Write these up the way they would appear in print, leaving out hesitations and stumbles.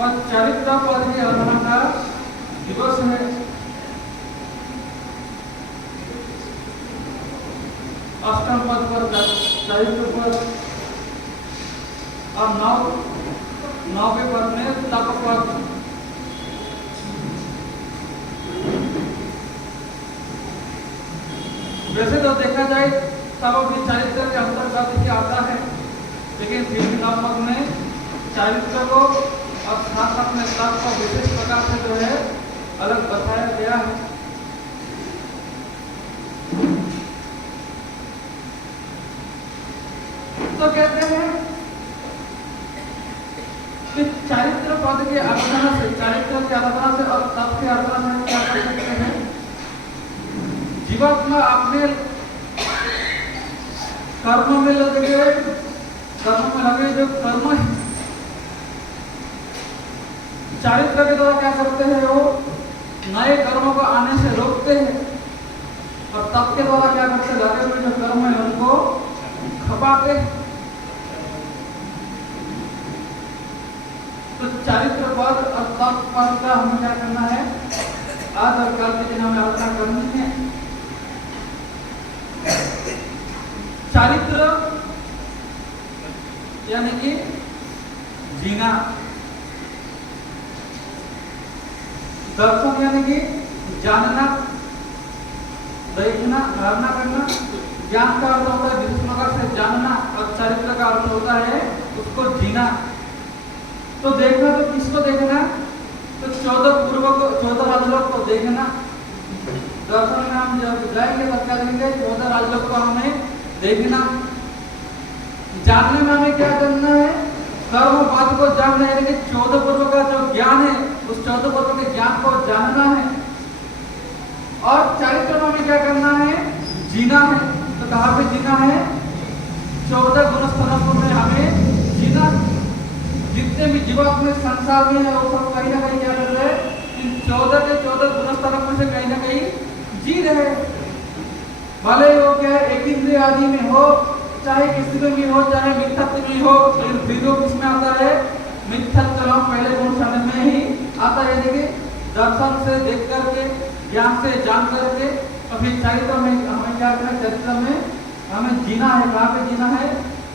और चरित्र पद की आराधना का दिवस है। अष्टम पद पर चरित्र पद और नौवे पद में तप पद। वैसे तो देखा जाए तब भी चरित्र के अंतर्गत आता है, लेकिन फिर भी नव पद में चरित्र को और साथ साथ में तप को विशेष प्रकार से जो है अलग बताया गया है। तो कहते हैं कि चरित्र पद की आराधना से, चरित्र की आराधना से और तप की आराधना से क्या कर सकते हैं? जीवात्मा अपने कर्म में लगे जो कर्म है चरित्र के द्वारा क्या करते हैं, वो नए कर्मों को आने से रोकते हैं, और तप के द्वारा क्या करते हैं, लगे हुए जो कर्म है उनको खपाते हैं। तो चरित्र पद और तप पद का हमें क्या करना है, आज और कल के दिन हमें आराधना करनी है। चरित्र यानी कि जीना, दर्शन यानी कि जानना, देखना, धारणा करना। ज्ञान का अर्थ होता है विशेष प्रकार से जानना, और चरित्र का अर्थ होता है उसको जीना। तो देखना तो किसको देखना, तो 14 राजलोक को देखना। दर्शन में हम जब जाएंगे तब क्या करेंगे, 14 राजलोक को हमें देखना। जानने में हमें क्या करना है, कर्म पद को जानना है, यानी 14 पूर्व का जो ज्ञान है उस 14 पूर्व के ज्ञान को जानना है। और चरित्र में हमें क्या करना है, जीना है। तो कहाँ पे जीना है, 14 गुणस्थलों में हमें जीना। जितने भी जीवात्मा संसार में है वो सब कहीं ना कहीं क्या कर रहे हैं, इन 14 के 14 गुणस्थलों में से कहीं ना कहीं जी रहे। भले वो क्या है, एक इंद्रिय आदि में हो, चाहे किसी में भी हो, चाहे मिथ्यात्व में हो, फिर वो किसमें आता है, मिथ्यात्व पहले गुण शरण में ही आता है। यानी कि दर्शन से देख करके, ज्ञान से जान करके, और फिर चरित्र में हमें क्या करना है, चरित्र में हमें जीना है। कहाँ पे जीना है,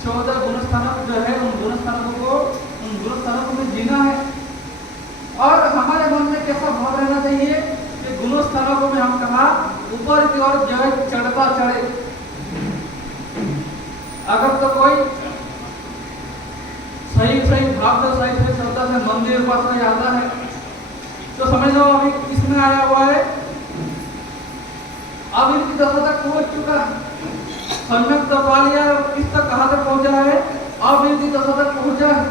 14 गुणस्थानक जो है उन गुणस्थानकों में जीना है। और हमारे मन में कैसा भाव रहना चाहिए कि गुणस्थानकों में हम कहा ऊपर की ओर जो है चढ़ता चढ़े। अगर तो कोई सही भाव तो सही श्रद्धा से मंदिर उपासना आता है तो समझ लो अभी किसमें आया हुआ है, अब इनकी दशा तक पहुंच चुका है, सम्यक तो पा लिया, किस तक कहां तक पहुंचा है, अब इनकी दशा तक पहुंचा है।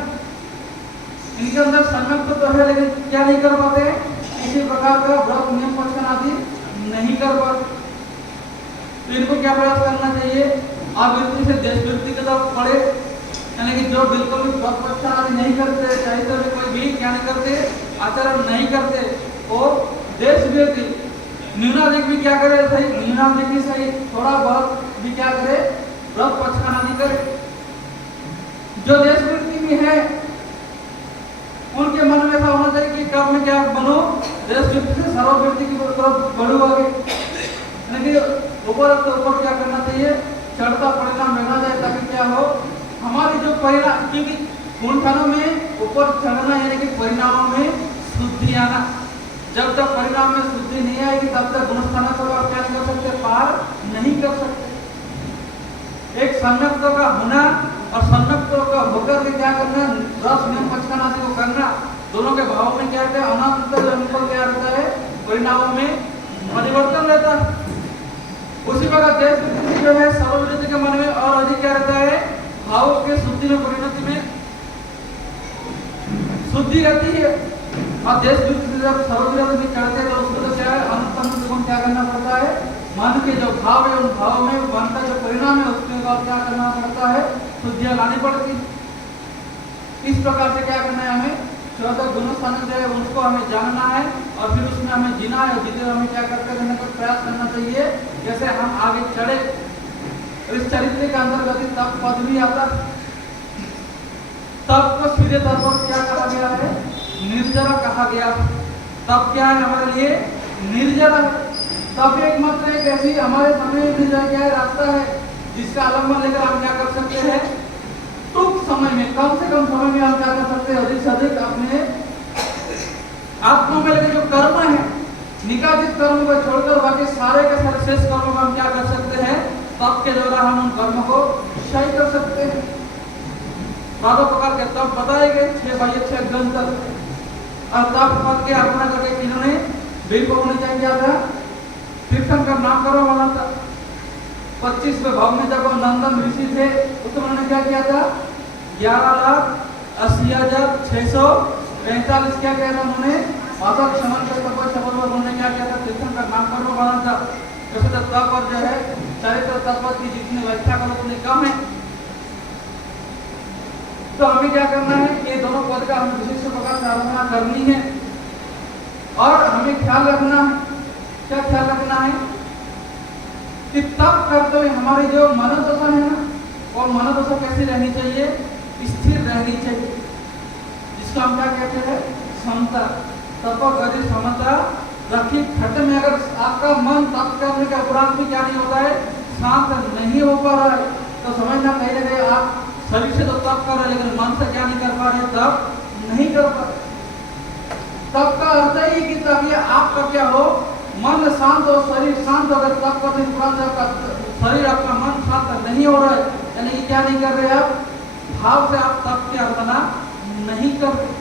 इनके अंदर सम्यक तो है, लेकिन क्या नहीं कर पाते, किसी प्रकार का व्रत नियम पक्षण आदि नहीं कर पाते। तो इनको क्या प्रयास करना चाहिए, आप वृत्ति से देश वृत्ति की तरफ पढ़े, यानी कि जो बिल्कुल भी व्रत पक्षण आदि नहीं करते, चरित्र में कोई भी क्या नहीं करते, आचरण नहीं करते, और देश वृत्ति न्यूनाधिक भी क्या करे, सही न्यूनाधिक भी सही, थोड़ा बहुत भी क्या करे, व्रत पक्षण आदि करे। जो देश वृत्ति में है उनके मन में ऐसा होना चाहिए कि कब मैं क्या बनो, देश वृत्ति से सर्ववृत्ति की तरफ बढ़ू आगे। यानी कि ऊपर तो ऊपर क्या करना चाहिए, चढ़ता परिणाम मिलना चाहिए, ताकि क्या हो, हमारी जो परिणाम, क्योंकि गुणस्थानों में ऊपर चढ़ना यानी कि परिणामों में शुद्धि आना। जब तक परिणाम में शुद्धि नहीं आएगी तब तक गुणस्थानों को आप क्या कर सकते, पार नहीं कर सकते। एक सम्यक्त्व का होना और सम्यक्त्व का होकर के क्या करना, रस नियम पक्षण आदि को करना, दोनों के भाव में क्या रहता है, अनंतर अंतर क्या रहता है, परिणामों में परिवर्तन रहता है। उसी प्रकार देश वृत्ति जो है सर्ववृत्ति के मन में और अधिक क्या रहता है, भावों के शुद्धि में परिणति में शुद्धि रहती है। और देश वृत्ति से जब सर्ववृत्ति में चढ़ते हैं तो उसको तो क्या है, अनंत को क्या करना पड़ता है, मन के जो भाव है उन भाव में मन का जो परिणाम है उसके बाद क्या करना पड़ता है, शुद्धियां लानी पड़ती। इस प्रकार से क्या करना है, हमें 14 गुणस्थान जो है उसको हमें जानना है, और फिर उसमें हमें जीना है, और जीते हमें क्या करते रहने का प्रयास करना चाहिए, जैसे हम आगे चढ़े। इस चरित्र के अंतर्गत तप पद भी आता, तप को सीधे तौर पर क्या करा गया है, गया, तब क्या है हमारे लिए निर्जला है। तब एकमात्र एक ऐसी हमारे सामने निर्जला क्या है, रास्ता है जिसका अवलंबन लेकर हम क्या कर सकते हैं, टूंक समय में, कम से कम समय में हम क्या कर सकते हैं, अधिक से अधिक अपने आत्मा में लगे जो कर्म है, निकाजित कर्म को छोड़कर बाकी सारे के सारे शेष कर्मों को हम क्या कर सकते हैं, तप के द्वारा हम उन कर्मों को क्षय कर सकते हैं। सातों प्रकार के तप बताए गए 6 बाह्य 6 ग्रंथ। और तप पद के आराधना करके इन्होंने बिल्कुल होने चाहिए क्या था, कीर्तन का नाम करो वाला था। 25वें भाव में जब नंदन ऋषि थे उस उन्होंने क्या किया था, 11,80,645 क्या किया था उन्होंने, भाषा क्षमन कर शब्द उन्होंने क्या किया था, कीर्तन का नाम करो वाला था। जैसे तप और जो है चरित्र तत्व की जितनी व्याख्या करो उतनी कम है। तो हमें क्या करना है, ये दोनों पद का हमें विशिष्ट प्रकार से आराधना करनी है। और हमें ख्याल रखना है, क्या ख्याल रखना है कि तप करते हुए हमारी जो मनोदशा है ना, और मनोदशा कैसी रहनी चाहिए, स्थिर रहनी चाहिए, जिसको हम क्या कहते हैं, समता। तप गति समता रखी खट में अगर आपका मन तप करने के उपरांत भी क्या नहीं होता है, शांत नहीं हो पा रहा है, तो समझना कहीं ना कहीं आप शरीर से तो तप कर रहे लेकिन मन से क्या नहीं कर पा रहे, तप नहीं कर पा रहे। तप का अर्थ ही कि ताकि आपका क्या हो, मन शांत हो, शरीर शांत हो। अगर तप करने के उपरांत आपका शरीर आपका मन शांत नहीं हो रहा है, यानी कि क्या नहीं कर रहे आप, भाव से आप तप की आराधना नहीं कर रहे।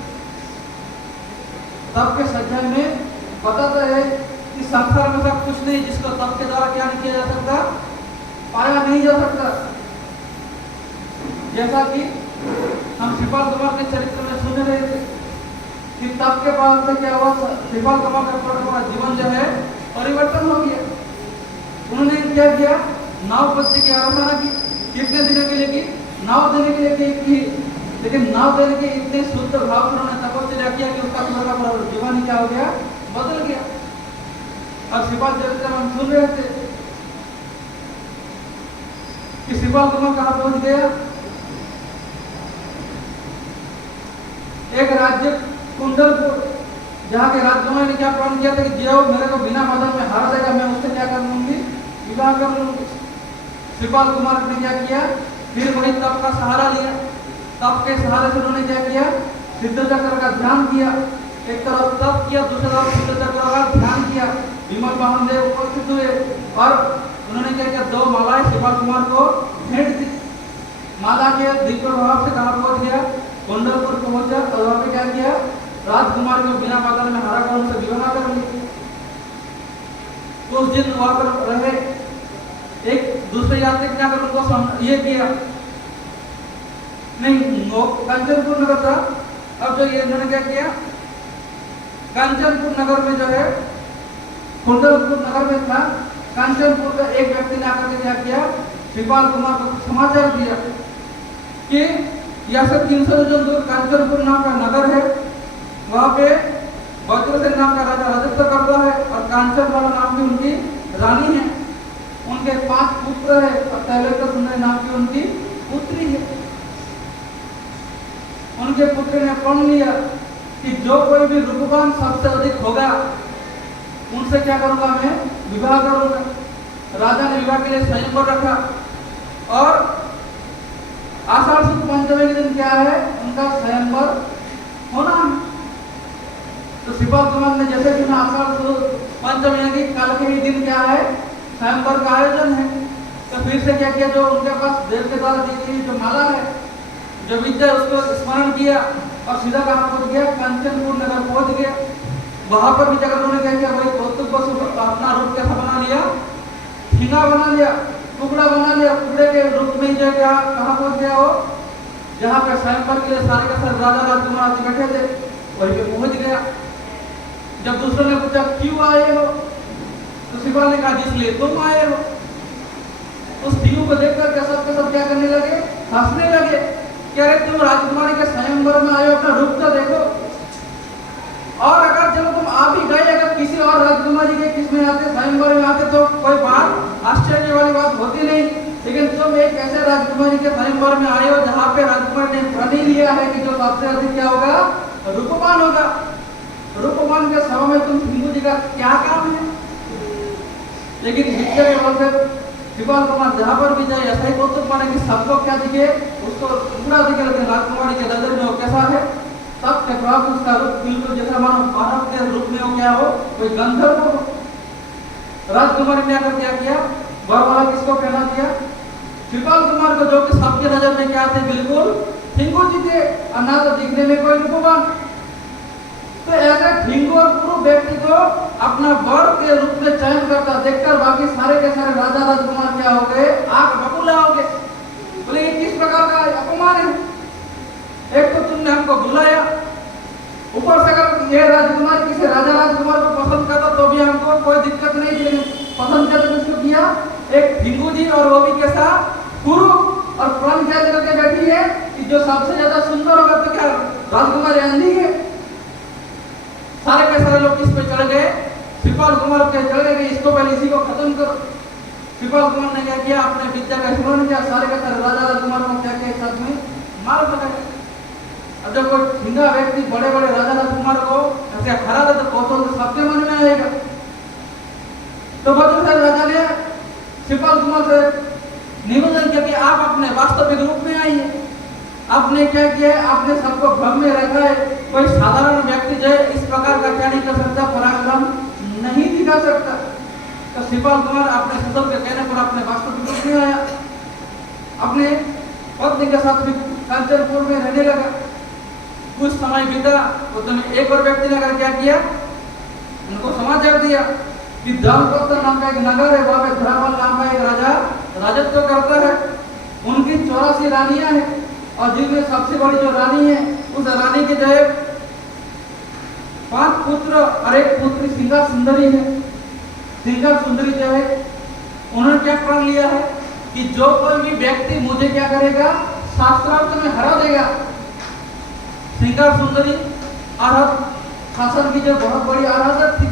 तप के सज्जन में बताते हैं कि संसार में सब कुछ नहीं जिसको तप के द्वारा क्या नहीं किया जा सकता, पाया नहीं जा सकता। जैसा कि हम श्रीपाल कुमार के चरित्र में सुन रहे थे कि तप के बाद से क्या हुआ, श्रीपाल कुमार का पूरा जीवन जो है परिवर्तन हो गया। उन्होंने क्या किया, नाव पत्ती की आराधना की, कितने दिनों के लिए की, 9 देने के लिए की, लेकिन 9 देने के इतने शुद्ध भाव से उन्होंने तपस्या किया कि उसका पूरा जीवन क्या हो गया, बदल गया। और श्रीपाल चरित्र में हम सुन रहे थे कि श्रीपाल कुमार कहाँ पहुंच गया, एक राज्य कुंडलपुर, जहाँ के राजकुमार ने क्या प्रण किया था कि जो मेरे को बिना मदद में हार देगा मैं उससे क्या कर लूंगी, विवाह कर लूंगी। श्रीपाल कुमार ने क्या किया, फिर वही तप का सहारा लिया। तप के सहारे से उन्होंने क्या किया, सिद्ध चक्र का ध्यान किया। एक तरफ तप किया, दूसरी तरफ सिद्ध चक्र का ध्यान किया। विमल वाहन देव उपस्थित हुए और उन्होंने क्या किया, 2 मालाएं श्रीपाल कुमार को भेंट दी। माला के दिव्य भाव से कहाँ पहुंच गया, कुंडलपुर पहुंचा और वहां पे क्या किया, राजकुमार को बिना बादल में हरा कर उनसे विवाह कर लिया। कुछ दिन वहां पर रहे, एक दूसरे यात्री क्या कर उनको ये किया, नहीं कंचनपुर नगर था। अब जो ये इन्होंने क्या किया, कंचनपुर नगर में जो है, कुंडलपुर नगर में था, कंचनपुर का एक व्यक्ति ने आकर के क्या किया, श्रीपाल कुमार को समाचार दिया कि यहाँ से 300 योजन दूर कंचनपुर नाम का नगर है, वहाँ पे वज्रसेन नाम का राजा राजत्व करता है और कांचन वाला नाम की उनकी रानी है। उनके 5 पुत्र है और तैलक्य सुंदरी नाम की उनकी पुत्री है। उनके पुत्र ने प्रण लिया कि जो कोई भी रूपवान सबसे अधिक होगा उनसे क्या करूंगा, मैं विवाह करूंगा। राजा ने विवाह के लिए स्वयंवर रखा और आषाढ़ शुक्ल पंचमी के दिन क्या है, उनका स्वयंवर होना है। तो श्रीपाल कुमार ने जैसे कि आषाढ़ शुक्ल पंचमी की कल के ही दिन क्या है, स्वयंवर का आयोजन है। तो फिर से क्या किया, जो उनके पास देव के द्वारा दी गई जो माला है, जो विद्या, उसको स्मरण किया और सीधा कहाँ पहुंच गया, कंचनपुर नगर पहुंच गया। वहां पर भी जगह उन्होंने क्या किया, वही कौतुक बसु अपना रूप कैसा बना लिया, ठिंगा बना लिया, टुकड़ा बना लिया। टुकड़े के रूप में जो क्या कहाँ पहुंच गया वो, जहाँ पे स्वयंवर के लिए सारे का सारे राजा राजकुमार आदि बैठे थे, वहीं पे पहुंच गया। जब दूसरे ने पूछा क्यों आए हो, तो श्रीपाल ने कहा जिसलिए तुम आए हो। उस टीयू को देखकर क्या सब के सब क्या करने लगे, हंसने लगे कि अरे तुम राजकुमारी के स्वयंवर में आए हो, अपना रूप तो देखो। और अगर चलो तुम आ भी गए, अगर किसी और राजकुमारी के किसमें आते, स्वयंवर में आते, तो कोई बात आश्चर्य वाली बात होती नहीं। लेकिन तुम एक ऐसे राजकुमारी के स्वयंवर में आए हो जहाँ पे राजकुमार ने प्रण लिया है कि जो सबसे अधिक क्या होगा, रूपवान होगा। रूपवान के सभा में तुम हिंदू जी का क्या काम है? लेकिन विद्या के बल से शिवपाल कुमार जहाँ पर भी जाए ऐसा ही कौतुक माने कि सबको क्या दिखे, उसको पूरा दिखे, लेकिन राजकुमारी के नजर में वो कैसा है? सबके प्रभु उसका रूप बिल्कुल जैसा मानो मानव के रूप में वो क्या हो, कोई गंधर्व हो। राजकुमारी ने आकर क्या किया? वरमाला किसको पहना दिया? शिवपाल कुमार को, जो कि सबके नजर में क्या थे? बिल्कुल हिंगू जी थे, और ना तो दिखने में कोई रूपवान। तो ऐसे हिंगू और कुरु व्यक्ति को अपना वर के रूप में चयन करता देखकर बाकी सारे के सारे राजा राजकुमार क्या हो गए? आंख बबूला हो गए। बोले ये किस प्रकार का अपमान है? एक तो तुमने हमको बुलाया, ऊपर से अगर ये राजकुमार किसी राजा राजकुमार को पसंद करता तो भी हमको कोई दिक्कत नहीं थी, पसंद करते किसको किया? एक हिंगू जी, और वो भी कैसा? कुरु। और प्रण क्या करके बैठी है कि जो सबसे ज्यादा सुंदर होगा तो क्या राजकुमारी अंधी है? सारे के सारे लोग किस पे चढ़ गए? शिवपाल कुमार पे चढ़ गए कि इसको पहले इसी को खत्म करो। शिवपाल कुमार ने क्या किया? अपने विद्या का स्मरण किया, सारे के सारे राजा राजकुमार को क्या किया? साथ में मार लगाया। अब जब कोई हिंदा व्यक्ति बड़े बड़े राजा राजकुमार को ऐसे हरा दे तो कौतूहल तो सबके मन में आएगा। तो बहुत सारे राजा ने शिवपाल कुमार से निवेदन किया कि आप अपने वास्तविक रूप में आइए। आपने क्या किया है? आपने सबको भ्रम में रखा है। कोई साधारण व्यक्ति जो है इस प्रकार का क्या नहीं कर सकता? पराक्रम नहीं दिखा सकता। तो शिवपाल कुमार अपने सदन के कहने पर अपने वास्तविक रूप में आया, अपने पत्नी के साथ भी कांचनपुर में रहने लगा। कुछ समय बीता तो तुम्हें एक और व्यक्ति ने क्या किया? उनको समाचार दिया कि धर्मपत्र नाम का एक नगर है, वहां पे धरावल नाम का एक राजा राजत्व करता है। उनकी 84 रानियां हैं, और जिनमें सबसे बड़ी जो रानी है, उस रानी के जो है 5 पुत्र और एक पुत्री सिंगार सुंदरी है। सिंगार सुंदरी जो है, उन्होंने क्या प्रण लिया है कि जो कोई भी व्यक्ति मुझे क्या करेगा? शास्त्रार्थ में हरा देगा। सिंगार सुंदरी अरहत शासन की जो बहुत बड़ी अरहत थी,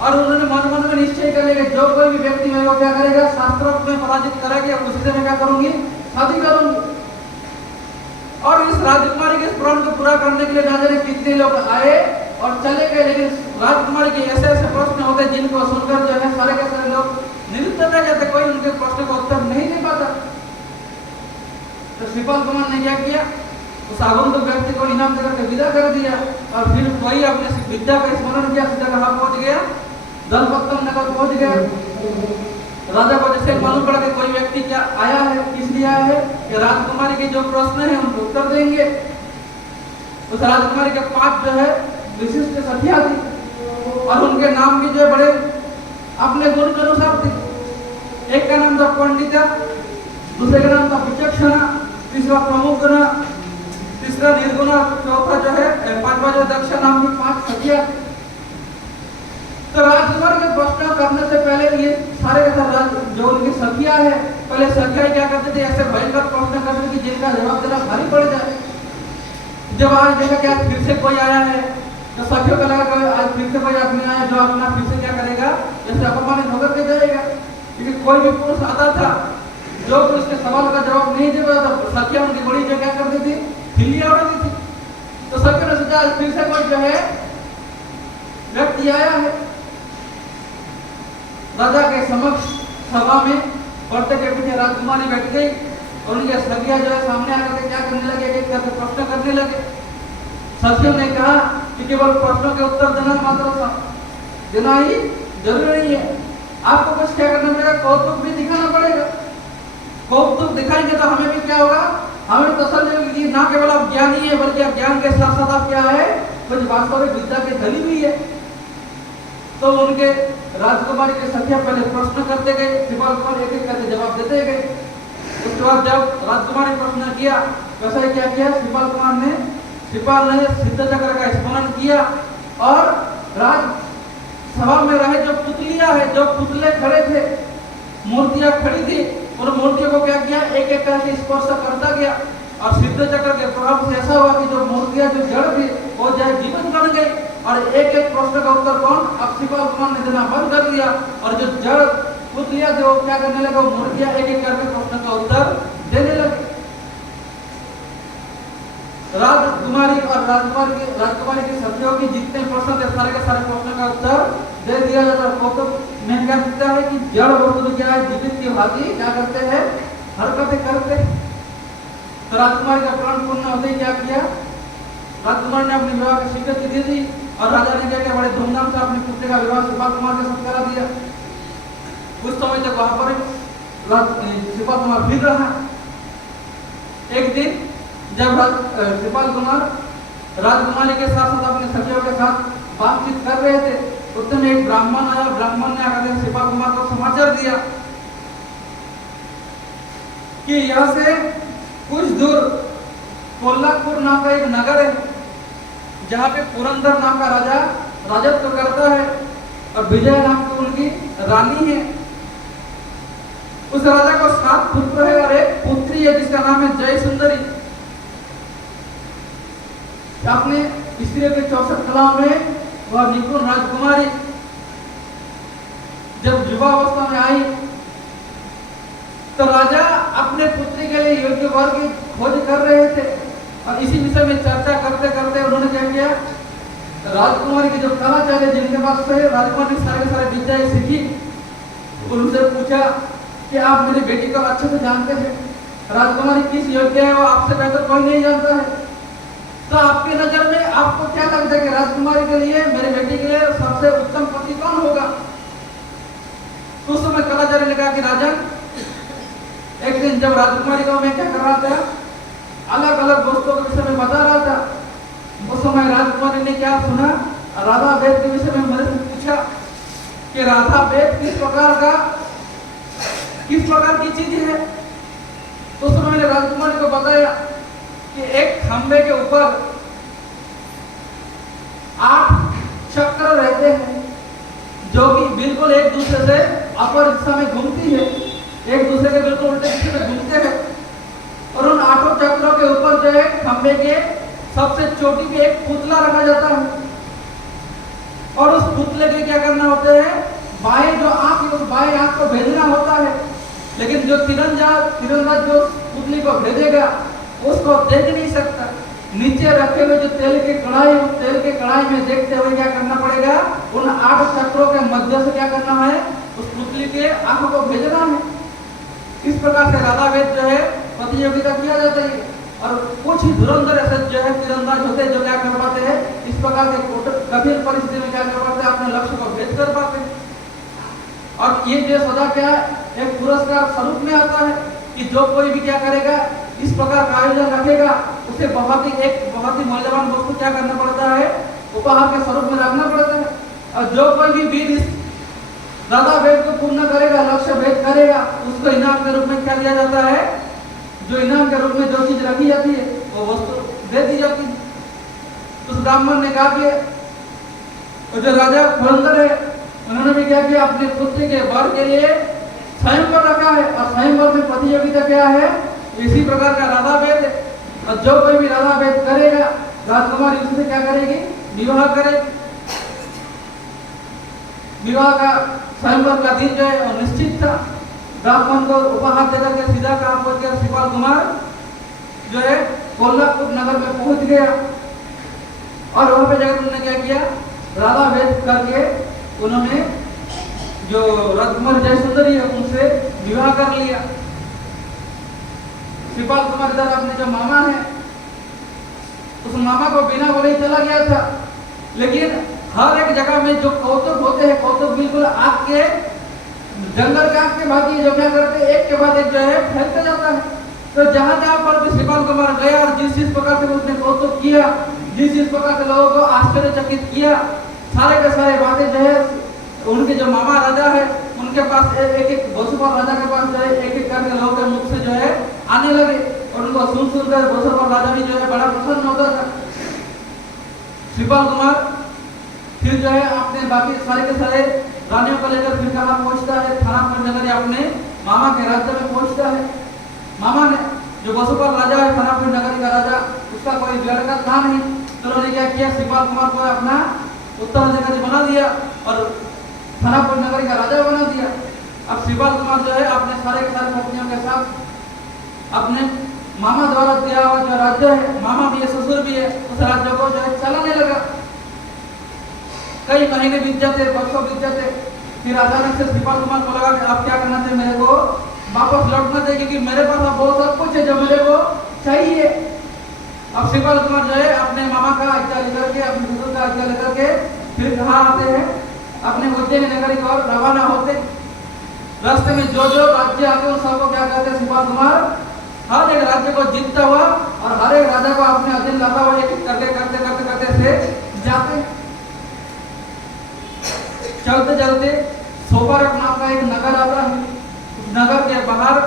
और उन्होंने मन में निश्चय कर लिया जो कोई भी व्यक्ति मेरे को क्या करेगा? शास्त्रार्थ में पराजित करेगा, उसी से मैं क्या करूंगी? शादी करूंगी। और इस राजकुमारी के प्रण को पूरा करने के लिए राजा ने कितने लोग आए और चले गए, लेकिन राजकुमारी के ऐसे ऐसे प्रश्न होते जिनको सुनकर जो है सारे के सारे लोग निरुत्तर रह जाते, कोई उनके प्रश्न का उत्तर नहीं दे पाता। तो शिवपाल कुमार ने क्या किया? उस आगंतुक व्यक्ति को इनाम देकर के विदा कर दिया, और फिर वही अपने विद्या का स्मरण किया, सीधा कहाँ पहुंच गया? दलपत्तन नगर पहुंच गया। राजा को जैसे मालूम पड़ा कि कोई व्यक्ति क्या आया है, किस लिए आया है, कि राजकुमारी के जो प्रश्न है उनको उत्तर देंगे। उस राजकुमारी के 5 जो है विशिष्ट सखियां थी, और उनके नाम भी जो है बड़े अपने गुण के अनुसार थे। एक का नाम था पंडिता, दूसरे का नाम था विचक्षणा, तीसरा प्रमुखना, तीसरा निर्गुणा, चौथा जो है 5वां जो दक्ष नाम की 5 सखियां। तो राजकुमार के प्रश्न करने से पहले ये सारे के सारे जो उनकी सखियां है, पहले सखियां क्या करते थे? ऐसे भयंकर प्रश्न करते थे कि जिनका जवाब देना भारी पड़ जाए। जब आज देखा क्या फिर से कोई आया है, तो सखियों को लगा कि आज फिर से कोई आदमी आया जो अपना फिर से क्या करेगा? जैसे अपमानित होकर के जाएगा। क्योंकि कोई भी पुरुष आता था जो उसके सवाल का जवाब नहीं दे पाता, तो सखियां उनकी बड़ी जो क्या करती थी? खिल्लियां उड़ाती थी। तो सखियों ने सोचा आज फिर से कोई जो है व्यक्ति आया है। राजा के समक्ष सभा में पर्दे के पीछे राजकुमारी बैठ गई, और उनके सखियां जो है सामने आकर के क्या करने लगे? एक करके प्रश्न करने लगे। सखियों ने कहा कि केवल प्रश्नों के उत्तर देना मात्र देना ही जरूरी नहीं है, आपको कुछ क्या करना पड़ेगा? कौतुक भी दिखाना पड़ेगा। कौतुक दिखाएंगे तो हमें भी क्या होगा? हमें तसल्ली होगी कि ना केवल आप ज्ञानी है, बल्कि आप ज्ञान के साथ साथ आप क्या है? कुछ वास्तविक विद्या के धनी भी है। तो उनके राजकुमारी के सखियां पहले प्रश्न करते गए, शिवपाल कुमार एक एक करके जवाब देते गए। उसके बाद जब राजकुमारी प्रश्न किया, वैसा ही क्या किया? शिवपाल ने सिद्ध चक्र का स्मरण किया, और राज सभा में रहे जो पुतलियां है, जो पुतले खड़े थे, मूर्तियां खड़ी थी, उन मूर्तियों को क्या किया? एक एक करके स्पर्श करता गया, और सिद्ध चक्र के प्रभाव से ऐसा हुआ कि जो मूर्तियां जो जड़ थी वो जो जीवित बन गई, और एक एक प्रश्न का उत्तर कौन? अब शिवपाल कुमार ने देना बंद कर दिया, और जो जड़ पुतलियां थे वो क्या करने लगे? मूर्तियां एक एक करके प्रश्न का उत्तर देने लगे। राजकुमारी और राजकुमारी के साथियों की जितने प्रश्न थे सारे के सारे प्रश्नों का उत्तर दे दिया जाता है। कौतुक में क्या दिखता है कि जड़ वस्तु क्या है, जीवित की भांति क्या करते हैं, हरकतें करते हैं। तो राजकुमारी का प्रण पूर्ण होते ही क्या किया, राजकुमार ने अपने विवाह की स्वीकृति दे दी और राजा ने क्या किया, बड़े धूमधाम से अपने पुत्र का विवाह शिवपाल कुमार के साथ करा दिया। कुछ समय तक वहां पर शिवपाल कुमार फिर रहा। एक दिन जब शिवपाल कुमार राजकुमारी के साथ साथ अपने सखियों के साथ बातचीत कर रहे थे, उतने में एक ब्राह्मण आया। ब्राह्मण ने आकर शिवपाल कुमार को समाचार दिया कि यहाँ से कुछ दूर कोल्हापुर नाम का एक नगर है, जहाँ पे पुरंदर नाम का राजा राजत्व करता है और विजय नाम की उनकी रानी है। उस राजा को 7 पुत्र है और एक पुत्री है जिसका नाम है जय सुंदरी। अपने स्त्रियों के 64 कलाओं में वह निपुण राजकुमारी जब युवावस्था में आई तो राजा अपने पुत्री के लिए योग्य वर की खोज कर रहे थे और इसी विषय में चर्चा करते करते उन्होंने क्या किया, राजकुमारी की जो कलाचार्य जिनके पास से राजकुमारी ने सारे सारे विद्याएं सीखी, उनसे पूछा कि आप मेरी बेटी को अच्छे से जानते हैं, राजकुमारी किस योग्य है वो आपसे बेहतर कोई नहीं जानता है, तो आपकी नजर में आपको क्या लगता है कि राजकुमारी के लिए, मेरी बेटी के लिए सबसे उत्तम पति कौन होगा। तो उस समय कलाचार्य ने कहा कि राजन, एक दिन जब राजकुमारी को मैं क्या कर रहा था, अलग अलग दोस्तों के विषय में बता रहा था, उस समय राजकुमारी ने क्या सुना, राधा वेद के विषय में मेरे से पूछा कि राधा वेद किस प्रकार की चीज है। तो उस समय मैंने राजकुमारी को बताया कि एक खंबे के ऊपर 8 चक्र रहते हैं जो कि बिल्कुल एक दूसरे से अपर दिशा में घूमती है, एक दूसरे के बिल्कुल उल्टे दिशा में घूमते हैं और उन 8 चक्रों के ऊपर जो है खंबे के सबसे चोटी पे एक पुतला रखा जाता है और उस पुतले के क्या करना होता है, बाएं जो आंख है उस बाएं आंख को भेजना होता है, लेकिन जो तीरंदाज जो पुतली को भेजेगा उसको देख नहीं सकता। नीचे रखे हुए जो तेल की कढ़ाई, उस तेल की कढ़ाई में देखते हुए क्या करना पड़ेगा, उन 8 चक्रों के मध्य से क्या करना है, उस पुतली के आंख को भेजना है। इस प्रकार से राधा वेद जो है प्रतियोगिता किया जाता है और कुछ ही धुरंधर ऐसे जो है तीरंदाज होते हैं जो क्या कर पाते हैं, इस प्रकार के कठिन परिस्थिति में क्या कर पाते हैं, अपने लक्ष्य को भेद कर पाते हैं। और ये जो सदा क्या एक पुरस्कार स्वरूप में आता है कि जो कोई भी क्या करेगा, इस प्रकार का आयोजन रखेगा, उसे बहुत ही मूल्यवान वस्तु क्या करना पड़ता है, उपहार के स्वरूप में रखना पड़ता है। और जो कोई भी वीर इस राधा वेद को पूर्ण करेगा, लक्ष्य भेद करेगा, उसको इनाम के रूप में क्या दिया जाता है, जो इनाम के रूप में जो चीज रखी जाती है वो वस्तु दे दी जाती है। तो उस ब्राह्मण ने कहा कि जो राजा पुरंदर है उन्होंने भी क्या किया, अपने पुत्र के वर के लिए स्वयंवर रखा है और स्वयंवर में प्रतियोगिता क्या है, इसी प्रकार का राधा वेद है। और जो कोई भी राधा वेद करेगा, राजकुमारी उससे क्या करेगी, विवाह करेगी। विवाह का स्वयंवर का दिन जो है और निश्चित था। ब्राह्मण को उपहार देकर के सीधा काम पहुंच गया। शिवपाल कुमार जो है कोल्हापुर नगर में पहुंच गया और वहां पे जाकर उन्होंने क्या किया, राधा वेद करके उन्होंने जो राजकुमार जय सुंदरी है उनसे विवाह कर लिया। शिवपाल कुमार इधर अपने जो मामा है उस मामा को बिना बोले ही चला गया था, लेकिन हर एक जगह में जो कौतुक होते हैं, कौतुक बिल्कुल आग के जंगल के आग के भांति जो क्या करते एक के बाद एक जो है फैलता जाता है। तो जहां जहां पर भी शिवपाल कुमार गया और जिस प्रकार से उसने कौतुक किया, जिस प्रकार से लोगों को आश्चर्यचकित किया, सारे के सारे बातें जो है उनके जो मामा राजा है उनके पास एक वसुपाल राजा के पास जो है एक करके लोगों के मुख से जो है आने लगे और उनको सुनकर वसुपाल राजा भी जो है बड़ा प्रसन्न होता था। शिवपाल कुमार फिर जो है अपने बाकी सारे के सारे रानियों को लेकर फिर कहाँ पहुंचता है, थानापुर नगर अपने मामा के राज्य में पहुंचता है। मामा ने जो वसुपाल राजा है थानापुर नगर का राजा, उसका कोई लड़का था नहीं, तो उन्होंने क्या किया, शिवपाल कुमार को अपना उत्तराधिकारी बना दिया और थानापुर नगर का राजा बना दिया। अब शिवपाल कुमार जो है अपने सारे के सारे पत्नियों के साथ अपने मामा द्वारा दिया हुआ जो राज्य है, मामा भी है ससुर भी है, उस राज्य को जो है चलाने लगा। कई महीने बीत जाते, वर्षों बीत जाते, फिर अचानक से श्रीपाल कुमार को लगा कि अब क्या करना चाहिए, मेरे को वापस लौटना चाहिए क्योंकि मेरे पास अब बहुत सब कुछ है जो मेरे को चाहिए। अब श्रीपाल कुमार जो है अपने मामा का आज्ञा लेकर के, अपने ससुर का आज्ञा लेकर के फिर कहाँ आते हैं, अपने उज्जैन नगरी की ओर रवाना होते। रास्ते में जो जो राज्य आते हैं सबको क्या कहते हैं, श्रीपाल कुमार हर एक राज्य को जीतता हुआ और हर एक राजा को अपने अधीन लाता हुआ एक करते करते करते करते से जाते। चलते चलते सोपारक नाम का एक नगर आता है। उस नगर के बाहर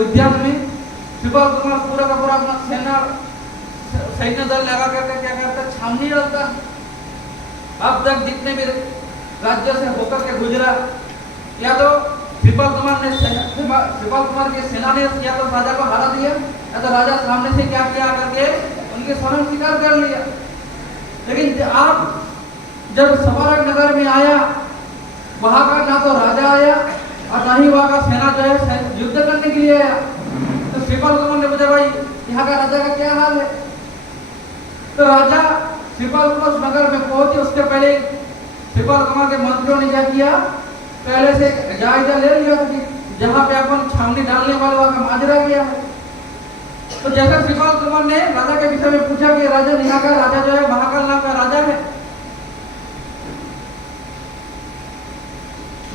उद्यान में श्रीपाल कुमार पूरा का पूरा अपना सैन्य दल लगा करके क्या करता है, छावनी डालता। अब तक जितने भी राज्यों से होकर के गुजरा, या तो श्रीपाल कुमार की सेना ने या तो राजा को हरा दिया, या तो राजा सामने से क्या किया करके उनके स्वयं स्वीकार कर लिया। लेकिन आप जब सोपारक नगर में आया, वहां का ना तो राजा आया और ना ही वहां का सेना जो है युद्ध करने के लिए आया। तो श्रीपाल कुमार ने पूछा, भाई यहाँ का राजा का क्या हाल है? तो राजा श्रीपाल कुमार नगर में पहुंचे, उसके पहले श्रीपाल कुमार के मंत्रियों ने क्या किया, पहले से जायजा ले लिया कि जहां पे अपन छावनी डालने वाले वहां का माजरा किया है। तो जैसा श्रीपाल कुमार ने राजा के विषय में पूछा कि राजा, यहाँ का राजा जो है महाकाल नाम का राजा है,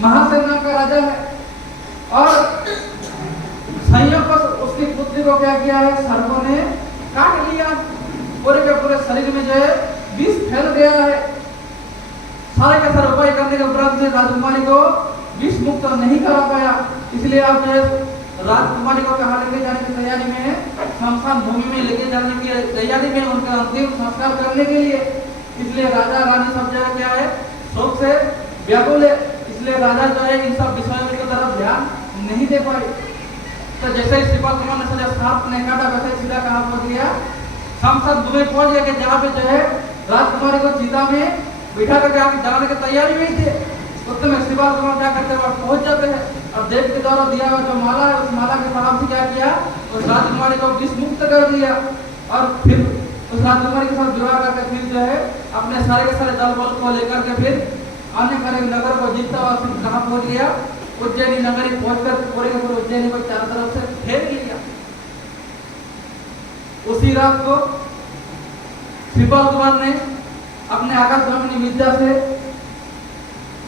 महासेन नाम का राजा है, और संयोग उसकी पुत्री को क्या किया है, सर्पों ने काट लिया। पूरे के पूरे शरीर में जो है विष फैल गया है। सारे का सारे उपाय करने के उपरांत से राजकुमारी को विष मुक्त नहीं करा पाया। इसलिए आप जो है राजकुमारी को कहा लेके जाने की तैयारी में, शमशान भूमि में लेके जाने की तैयारी में, उनका अंतिम संस्कार करने के लिए। इसलिए राजा रानी सब जगह क्या है, शोक से व्याकुल है। इसलिए राजा जो है इन सब विषयों की तरफ ध्यान नहीं दे पाए। तो जैसे ही श्रीपाल कुमार ने सोचा सांप ने काटा, वैसे सीधा कहाँ पहुंच गया, शमशान भूमि पहुंच गया कि जहाँ पे जो है राजकुमारी को चिता में बिठा करके आगे जाने की तैयारी में थे। उस में श्रीपाल कुमार क्या करते हैं, पहुंच जाते हैं और देव के द्वारा दिया हुआ जो माला है, उस माला के प्रभाव से क्या किया, उस राजकुमारी को विष मुक्त कर दिया। और फिर उस राजकुमारी के साथ विवाह करके फिर जो है अपने सारे के सारे दल बल को लेकर के फिर अन्य कार्य नगर को जीतता हुआ फिर कहाँ पहुंच गया, उज्जैनी नगरी पहुंचकर पूरे के पूरे उज्जैनी को चारों तरफ से फेर लिया। उसी रात को श्रीपाल कुमार ने अपने आकाशवाणी विद्या से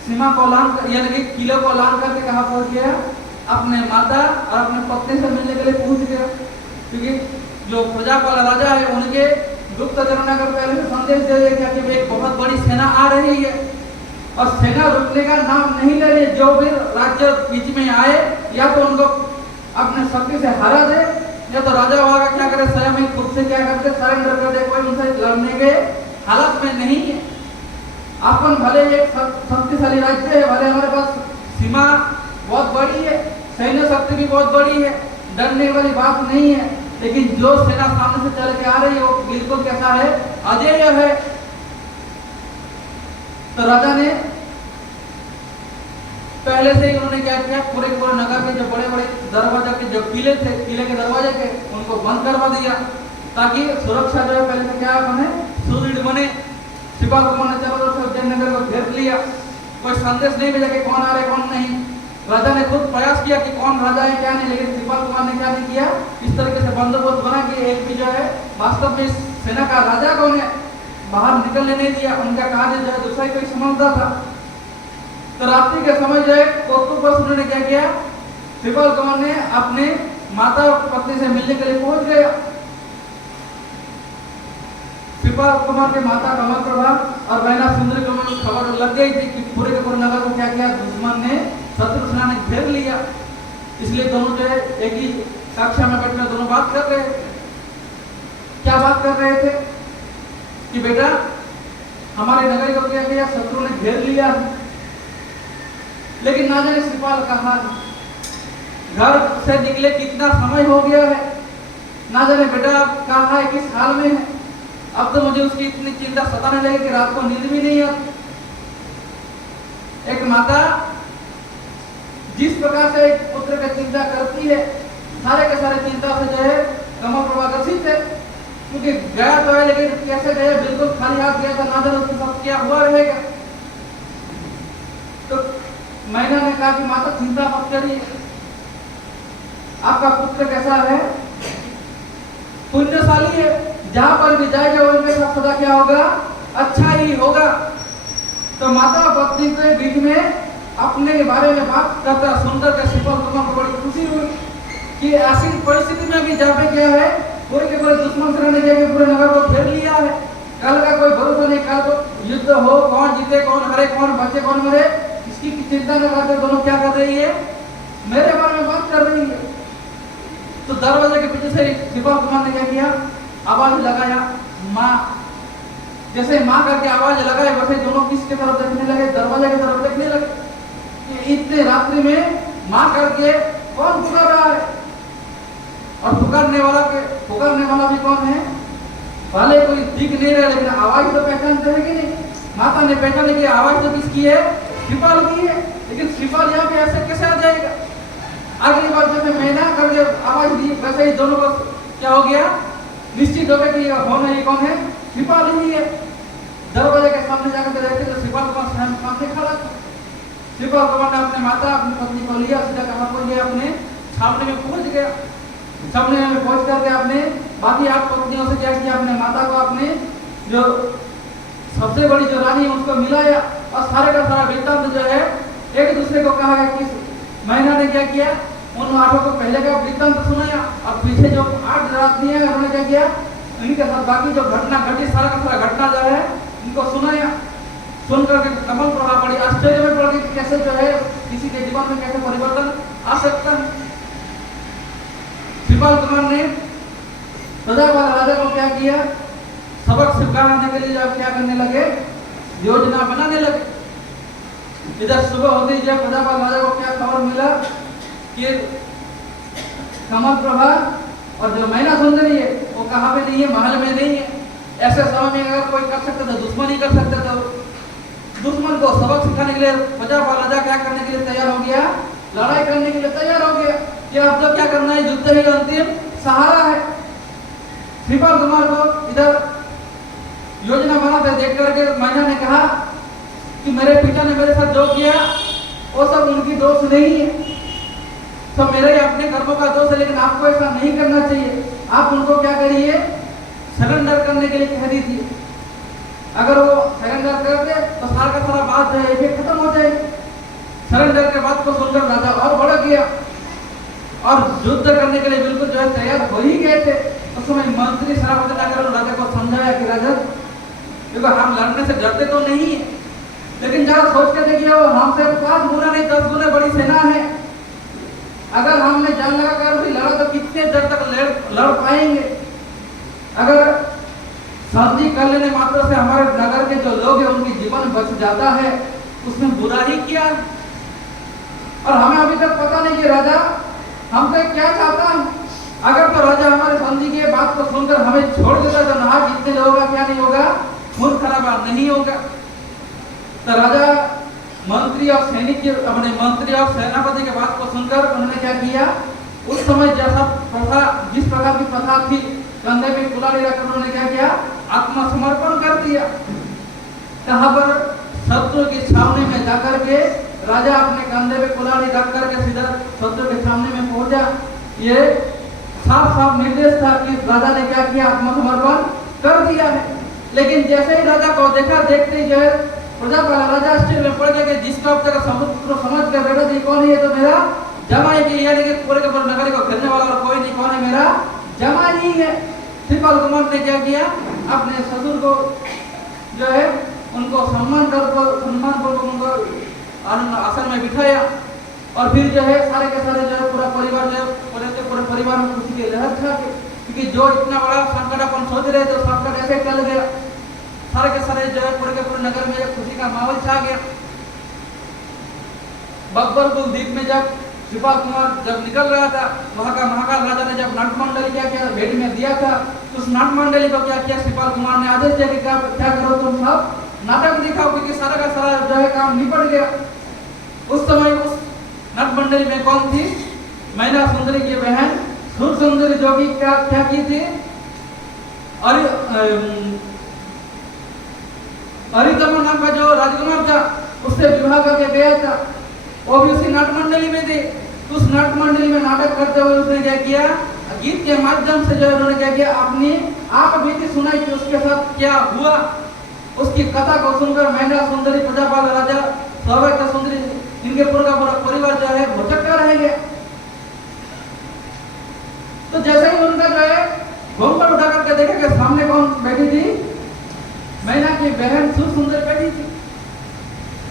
सीमा को लान यानी कि किले को लान करके कहाँ पहुंच गया, अपने माता और अपने पत्नी से मिलने के लिए पहुंच गया। क्योंकि जो प्रजा वाला राजा है उनके गुप्त जननागर पहले से संदेश दे दिया कि एक बहुत बड़ी सेना आ रही है और सेना रुकने का नाम नहीं ले रही। जो भी राज्य बीच में आए या तो उनको अपने शक्ति से हरा दे, या तो राजा वहां का क्या करे, स्वयं ही खुद से क्या करते, सरेंडर कर दे। कोई उनसे लड़ने के हालत में नहीं है। अपन भले एक शक्तिशाली राज्य है, भले हमारे पास सीमा बहुत बड़ी है, सैन्य शक्ति भी बहुत बड़ी है, डरने वाली बात नहीं है, लेकिन जो सेना सामने से चल के आ रही है वो बिल्कुल कैसा है, अजेय है। तो राजा ने पहले से ही उन्होंने क्या किया, पूरे पूरे नगर के जो बड़े बड़े दरवाजा के जो किले थे, किले के दरवाजे के उनको बंद करवा दिया, ताकि सुरक्षा जो है पहले से क्या बने, सुदृढ़ बने। श्रीपाल कुमार ने चारों तरफ से उज्जैन नगर को घेर लिया। कोई संदेश नहीं भेजा कि कौन आ रहा है कौन नहीं। राजा ने खुद प्रयास किया कि कौन राजा है क्या नहीं, लेकिन श्रीपाल कुमार ने क्या नहीं किया, इस तरीके से बंदोबस्त बना कि एक भी जो है वास्तव में सेना का राजा कौन है बाहर निकलने नहीं दिया। उनका कार्य जो है दूसरा ही कोई समझता था। तो रात्रि के समय जो है कौतुक बस उन्होंने क्या किया, श्रीपाल कुमार ने अपने माता और पत्नी से मिलने के लिए पहुंच गया। श्रीपाल कुमार के माता कमल प्रभा और बहना सुंदरी को खबर लग गई थी कि पूरे के पूरे नगर को क्या किया, दुश्मन ने, शत्रु सेना ने घेर लिया। इसलिए दोनों जो है एक ही कक्षा में बैठकर दोनों बात कर रहे थे। क्या बात कर रहे थे कि बेटा हमारे नगर को क्या किया, शत्रु ने घेर लिया। लेकिन ना जाने श्रीपाल कहाँ, घर से निकले कितना समय हो गया है, ना जाने बेटा कहाँ है, किस हाल में है। अब तो मुझे उसकी इतनी चिंता सताने लगी कि रात को नींद भी नहीं आती। एक माता जिस प्रकार से एक पुत्र की चिंता करती है, सारे के सारे चिंता से जो है कमल प्रभा ग्रसित थे, क्योंकि गया तो है लेकिन कैसे गए, बिल्कुल खाली हाथ गया था, ना जाने उसके साथ क्या हुआ रहेगा। तो मैना ने कहा कि माता चिंता मत करिए, आपका पुत्र कैसा है, पुण्यशाली है, जहां पर भी जाएगा उनके साथ सदा क्या होगा, अच्छा ही होगा। तो माता पत्नी के बीच में अपने बारे में बात करता सुनकर के शीतल कुमार को बड़ी खुशी हुई कि ऐसी परिस्थिति में भी जहाँ पे क्या है, पूरे के पूरे दुश्मन से रहने के पूरे नगर को घेर लिया है, कल का कोई भरोसा नहीं, कल तो युद्ध हो, कौन जीते कौन हरे, कौन बचे कौन मरे, इसकी चिंता न करते दोनों क्या कर रही है, मेरे बारे में बात कर रही है। तो दरवाजे के पीछे से शीतल कुमार ने क्या किया, आवाज लगाया माँ, जैसे माँ करके आवाज लगाए वैसे दोनों किसके तरफ देखने लगे, दरवाजे की तरफ देखने लगे। इतने रात्रि में माँ करके कौन पुकार रहा है, और पुकारने वाला भी कौन है, भले कोई दिख नहीं रहा लेकिन आवाज तो पहचानते हैं कि नहीं। माता ने पहचाने की आवाज तो किसकी है, श्रीपाल की है, लेकिन श्रीपाल यहाँ पे ऐसे कैसे आ जाएगा। अगली बार जब मैना करके आवाज दी वैसे ही दोनों को क्या हो गया, निश्चित हो गया कि होना ये कौन है, श्रीपाल ही है। दरवाजे के सामने जाकर देखते तो श्रीपाल कुमार स्वयं सामने खड़ा था। श्रीपाल कुमार ने अपने माता अपनी पत्नी को लिया, सीधा कहा को लिया, अपने छावनी में पहुंच गया। छावनी में पहुंच करके अपने बाकी 8 पत्नियों से क्या किया, अपने माता को अपने जो सबसे बड़ी जो रानी है उसको मिलाया, और सारे का सारा वृत्तांत जो है एक दूसरे को कहा गया कि मैना ने क्या किया, उन 8 को पहले का वृत्तांत सुनाया, और पीछे जो 8 रात्रि है उन्होंने क्या किया, इनके साथ बाकी जो घटना घटी सारा का सारा घटना जो है इनको सुनाया। सुनकर के कमल प्रभा बड़ी आश्चर्य में पड़ गई कि कैसे जो है किसी के जीवन में कैसे परिवर्तन आ सकता है। शीतल कुमार ने प्रजापाल राजा को क्या किया, सबक सिखाने के लिए क्या करने लगे, योजना बनाने लगे। इधर सुबह होते ही जब प्रजापाल राजा को क्या खबर मिला कि कमल प्रभा और जो मैना सुंदरी है वो कहाँ पे नहीं है, महल में नहीं है। ऐसे समय में अगर कोई कर सकता था दुश्मन ही कर सकता था। दुश्मन को सबक सिखाने के लिए प्रजापाल राजा क्या करने के लिए तैयार हो गया, लड़ाई करने के लिए तैयार हो गया कि अब तो क्या करना है, युद्ध ही अंतिम सहारा है। शीतल कुमार को इधर योजना बनाते देख करके मैना ने कहा कि मेरे पिता ने मेरे साथ जो किया वो सब उनकी दोष नहीं है, सब मेरे ही अपने कर्मों का दोष है, लेकिन आपको ऐसा नहीं करना चाहिए। आप उनको क्या करिए, सरेंडर करने के लिए कह दीजिए। अगर वो सरेंडर कर दे तो सारा का सारा बात जो है ये खत्म हो जाएगी। सरेंडर के बात को सुनकर राजा और भड़क गया और युद्ध करने के लिए बिल्कुल जो है तैयार हो ही गए थे। उस समय मंत्री सेनापति नगर राजा को समझाया कि राजा देखो हम लड़ने से डरते तो नहीं है, लेकिन जरा सोच के देखिए वो हमसे 5 गुना नहीं 10 गुना बड़ी सेना है। अगर हमने जान लगा कर भी लड़ा तो कितने देर तक लड़ पाएंगे। अगर संधि कर लेने मात्र से हमारे नगर के जो लोग हैं उनकी जीवन बच जाता है, उसमें बुरा ही किया। और हमें अभी तक पता नहीं कि राजा हमसे क्या चाहता है। अगर तो राजा हमारे संधि की बात को सुनकर हमें छोड़ देता तो ना जितने लोगों का क्या नहीं होगा, खून खराबा नहीं होगा। तो राजा मंत्री और सैनिक के अपने मंत्री और सेनापति के बात को सुनकर उन्होंने क्या किया, उस समय जैसा प्रथा जिस प्रकार की प्रथा थी कंधे में कुल्हाड़ी रखकर उन्होंने क्या किया, आत्मसमर्पण कर दिया। कहां पर शत्रु की छावनी में जाकर के राजा अपने कंधे पे कुल्हाड़ी रख करके सीधा शत्रु के सामने में पहुंचा। ये साफ साफ निर्देश था कि राजा ने क्या किया, आत्मसमर्पण कर दिया है। लेकिन जैसे ही राजा को देखा, देखते ही जो है प्रजापाल राजा आश्चर्य में पड़ गया कि जिसका अब तक समझ कर बैठा जी कौन है, तो मेरा जमाई की, यानी कि पूरे के पूरे नगर को घेरने वाला और कोई नहीं, कौन है, मेरा जमाई ही है। शीतल कुमार ने क्या किया, अपने ससुर को जो है उनको सम्मान पूर्वक उनको आसन में बिठाया और फिर जो है सारे के सारे जो है पूरा परिवार जो पूरे परिवार में खुशी की लहर छा गई, क्योंकि जो इतना बड़ा संकट अपन सोच रहे थे संकट ऐसे टल गया। सारे के सारे जो है पूरे के पूरे नगर में खुशी का माहौल छा गया। बब्बरपुर द्वीप में जब शीतल कुमार जब निकल रहा था, वहां का महाकाल राजा ने जब नाट्य मंडली क्या किया, भेंट में दिया था, तो उस नाट्य मंडली को क्या किया, शीतल कुमार ने आदेश दिया कि क्या करो तुम सब नाटक दिखाओ, क्योंकि सारा का सारा जो है काम निपट गया। उस समय उस नाट्य मंडली में कौन थी, मैना सुंदरी की बहन सुर सुंदरी जोगी क्या की थी, अरिदमन नाम का जो राजकुमार था उससे विवाह करके गया था, वो भी उसी नाट्य मंडली में थे। उस नाट्य मंडली में नाटक करते हुए उसने क्या किया, गीत के माध्यम से जो उन्होंने क्या किया, अपनी आप बीती सुनाई कि उसके साथ क्या हुआ। उसकी कथा को सुनकर महिला सुंदरी, प्रजापाल राजा, सौभाग्य सुंदरी, इनके पूरा का पूरा परिवार जो है भौचक्का रह गया। तो जैसे ही उनका जो है घूमकर उठा करके देखा कि सामने कौन बैठी थी, मैना की बहन सुंदरी बैठी थी।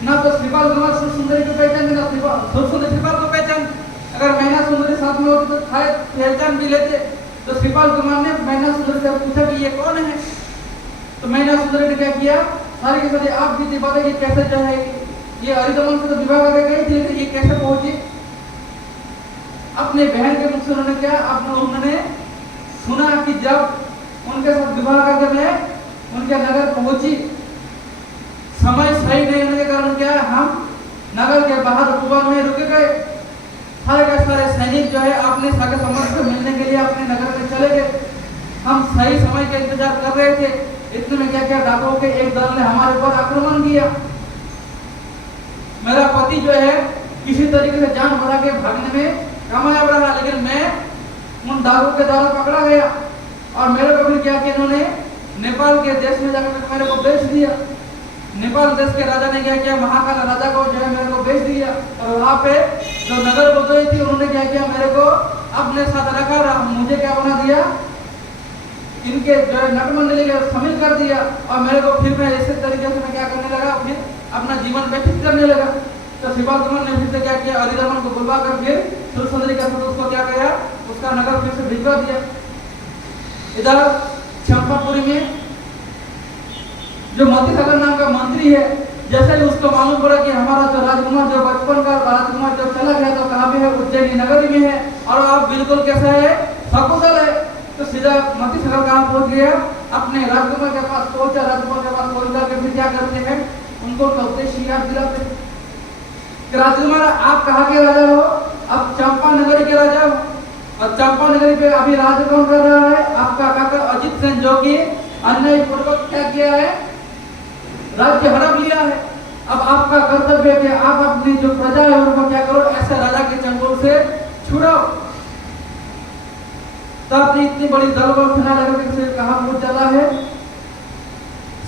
ना तो श्रीपाल कुमार सुंदरी को पहचान, ना सुंदरी श्रीपाल को पहचान। अगर मैना सुंदरी साथ में होती तो शायद पहचान भी लेते। तो श्रीपाल कुमार ने मैना सुंदरी से पूछा कि ये कौन है। तो मैना सुंदरी ने क्या किया, सारी की सारी आप भी बातें कि कैसे जो है ये अरिदमन से तो विवाह करके गई थी, लेकिन ये कैसे पहुंची। अपने बहन के मुख से उन्होंने क्या, उन्होंने सुना कि जब उनके साथ विवाह करके मैं उनके नगर पहुंची, समय सही नहीं होने के कारण क्या, हम नगर के बाहर कुआं में रुके गए। सारे के सारे सैनिक जो है अपने सगे संबंधी से मिलने के लिए अपने नगर में चले गए। हम सही समय का इंतजार कर रहे थे, इतने में क्या किया, डाकुओं के एक दल ने हमारे ऊपर आक्रमण किया। मेरा पति जो है किसी तरीके से जान बचा के भागने में कामयाब रहा, लेकिन मैं उन डाकुओं के द्वारा पकड़ा गया और मेरे को भी क्या किया, इन्होंने नेपाल के देश में जाकर मेरे को बेच दिया। नेपाल देश के राजा ने क्या किया, महाकाल राजा को जो है मेरे को बेच दिया। और वहाँ पे जो नगर बदोई थी उन्होंने क्या किया, मेरे को अपने साथ रखा, मुझे क्या बना दिया, इनके जो है नटमंडली के शामिल कर दिया। और मेरे को फिर मैं इसी तरीके से मैं क्या करने लगा, फिर अपना जीवन व्यतीत करने लगा। तो श्रीपाल कुमार ने फिर से क्या किया, अरिदमन को बुलवा कर फिर सुरसुंदरी का साथ उसको क्या किया, उसका नगर फिर से भिजवा दिया। इधर चंपापुरी में जो मोतीसागर नाम का मंत्री है, जैसे ही उसको मालूम पड़ा कि हमारा जो राजकुमार जो बचपन का राजकुमार जो चला गया तो कहाँ पे है, उज्जैनी नगरी में है, और आप बिल्कुल कैसा है, सकुशल है। तो सीधा मोतीसागर कहाँ पहुंच गया, अपने राजकुमार के पास पहुंचा। राजकुमार के पास पहुंच के फिर क्या करते हैं, उनको उद्देश्य याद दिलाते हैं कि राजकुमार आप कहाँ के राजा हो, अब चंपा नगरी के राजा हो। और चंपा नगरी पे अभी राज कौन कर रहा है, आपका काका अजित सेन, जो कि अन्याय पूर्वक क्या किया है, राज्य हड़प लिया है। अब आपका कर्तव्य है कि आप अपनी जो प्रजा है उनको क्या करो, ऐसे राजा के चंगुल से छुड़ाओ। तो आपने इतनी बड़ी दल बल सेना लेकर के कहाँ पहुंच जाता है,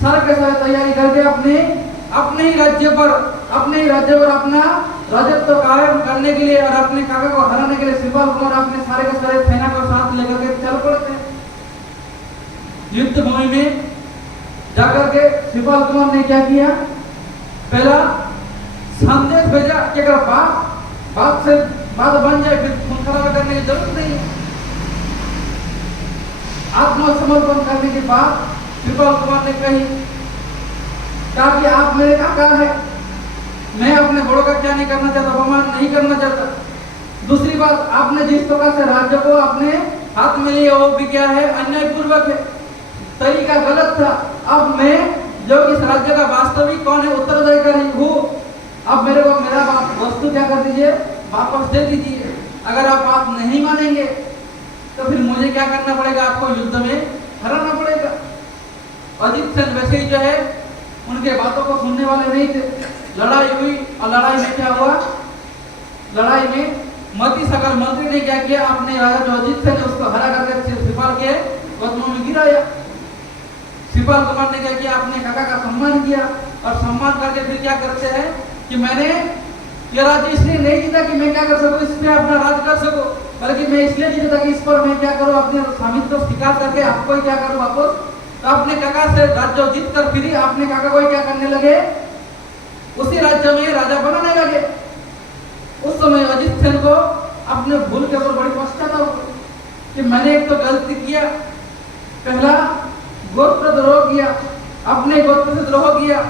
सारे के सारे तैयारी करके अपने ही राज्य पर अपना राजत्व कायम करने के लिए और अपने काका को हराने के लिए श्रीपाल कुमार अपने सारे के सारे सेना को साथ लेकर के चल पड़ते हैं। युद्ध भूमि में जाकर के श्रीपाल कुमार ने क्या किया, पहला संदेश भेजा कि अगर बात से बात बन जाए फिर खून खराबा करने की जरूरत नहीं है। आत्मसमर्पण करने की बात श्रीपाल कुमार ने कही, कहा कि आप मेरे काका है, मैं अपने बड़ों का क्या नहीं करना चाहता, अपमान नहीं करना चाहता। दूसरी बात, आपने जिस प्रकार से राज्य को अपने हाथ में लिया वो भी क्या है, अन्यायपूर्वक है, तरीका गलत था। अब मैं जो इस राज्य का वास्तविक कौन है, उत्तराधिकारी हूँ। अब मेरे को मेरा वस्तु क्या कर दीजिए, वापस दे दीजिए। अगर आप बात नहीं मानेंगे तो फिर मुझे क्या करना पड़ेगा, आपको युद्ध में हराना पड़ेगा। अजित सेन वैसे ही जो है उनके बातों को सुनने वाले नहीं थे। लड़ाई हुई और लड़ाई में क्या हुआ, लड़ाई में मोतीसागर मंत्री ने क्या किया, अपने राजा जो अजित सेन उसको हरा करके श्रीपाल के कदमों में गिराया। श्रीपाल कुमार ने क्या किया, अपने काका का सम्मान किया और सम्मान करके फिर क्या करते हैं कि मैंने ये राज्य इसलिए नहीं जीता कि मैं क्या कर सकूं, इस पे अपना राज कर सकूं, बल्कि मैं इसलिए जीता कि इस पर मैं क्या करूं, अपने स्वामित्व स्वीकार करके आपको ही क्या करूं वापस। तो अपने काका से राज्य जीत कर फिर अपने काका को ही क्या करने लगे, उसी राज्य में राजा बनाने लगे। उस समय अजित सेन को अपने भूल के ऊपर बड़ी पछतावा हुई कि मैंने एक तो गलती किया, पहला गोत्रद्रोह किया, अपने गोत्र से द्रोह किया,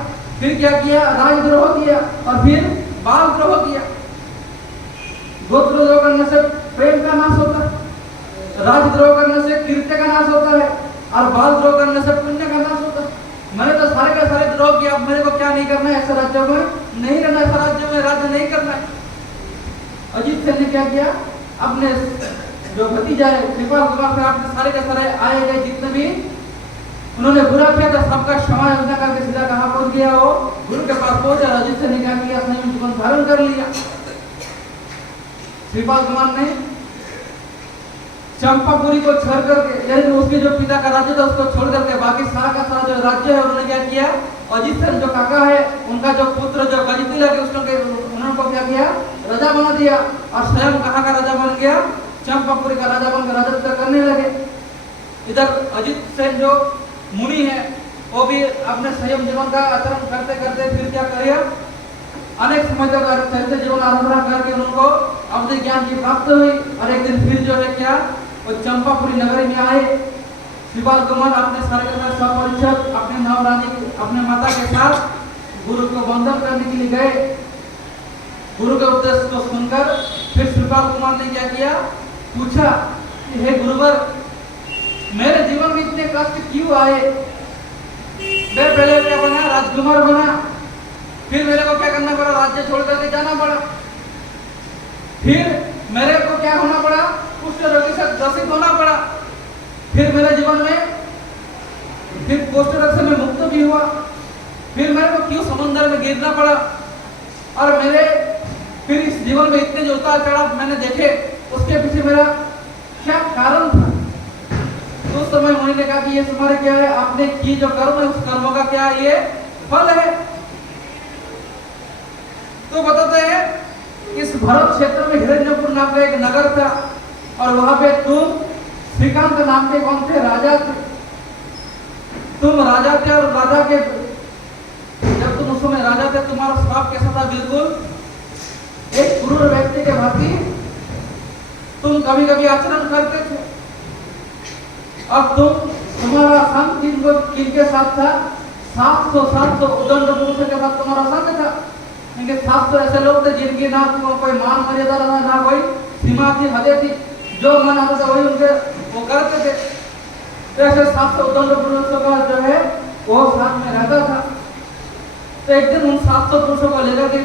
फिर क्या किया, राजद्रोह किया और फिर बाल द्रोह किया। गोत्रद्रोह करने से प्रेम का नाश होता है, राजद्रोह करने से कीर्ति का नाश होता है और बाल द्रोह करने से पुण्य का नाश होता है। मैंने तो सारे के सारे द्रोह किया, अब मेरे को क्या नहीं करना है, ऐसे राज्यों में नहीं रहना, ऐसा राज्यों में राज्य नहीं करना है। अजित सेन ने क्या किया, अपने जो भतीजा है कृपाल कुमार से आपने सारे के सारे आए गए जितने भी उन्होंने बुरा किया था सबका क्षमा योजना करके सीधा कहाँ पहुंच गया वो गुरु के पास पहुंचा रजित से निकाह किया संयम जीवन धारण कर लिया। कृपाल कुमार ने चंपापुरी को छोड़ करके यानी उसके जो पिता का राज्य था उसको छोड़ करके बाकी सारा का सारा जो राज्य है उन्होंने क्या किया अजित सेन जो काका है उनका जो पुत्र जो गजती लगे उन्होंने को क्या किया राजा बना दिया और स्वयं कहाँ का राजा बन गया चंपापुरी का राजा बनकर राजत्व करने लगे। इधर अजित सेन जो मुनि है वो भी अपने संयम जीवन का आचरण करते करते फिर क्या करेगा अनेक समय तक चरित्र जीवन आराधना करके उनको अवधि ज्ञान की प्राप्त हुई और एक दिन फिर जो है क्या वो चंपापुरी नगरी में आए। कृपाल कुमार अपने सारे के साथ सपरिचित अपने नवरानी अपने माता के साथ गुरु को वंदन करने के लिए गए। गुरु के उपदेश को सुनकर फिर कृपाल कुमार ने क्या किया पूछा कि हे गुरुवर मेरे जीवन में इतने कष्ट क्यों आए। मैं पहले क्या बना राजकुमार बना फिर मेरे को क्या करना पड़ा राज्य छोड़ करके जाना पड़ा फिर मेरे को क्या होना पड़ा कुष्ठ रोगी से ग्रसित होना पड़ा फिर मेरे जीवन में फिर कुष्ठ रोग से मैं मुक्त भी हुआ फिर मेरे को क्यों समुद्र में गिरना पड़ा और मेरे फिर इस जीवन में इतने जो उतार चढ़ाव मैंने देखे उसके पीछे मेरा क्या कारण था। तो उस समय मुनि ने कहा कि ये तुम्हारे क्या है आपने की जो कर्म है उस कर्मों का क्या ये फल है। तो बताते हैं इस भरत क्षेत्र में हिरण्यपुर नाम का एक नगर था और वहां पे तुम श्रीकांत नाम के कौन थे राजा थे। तुम राजा थे और राजा के जब तुम उस समय राजा थे तुम्हारा स्वभाव कैसा था बिल्कुल एक क्रूर व्यक्ति के भांति तुम कभी कभी आचरण करते थे। अब तुम्हारा संग किनके साथ था 700 उदंड पुरुषों के साथ तुम्हारा संग था। इनके 700 ऐसे लोग थे जिनकी ना कोई मान मर्यादा रहा ना कोई सीमा थी हदें थी जो मन आता था वही उनके वो करते थे। तो ऐसे 700 उदंड पुरुषों का जो है वो साथ में रहता था। तो एक दिन उन 700 पुरुषों को लेकर के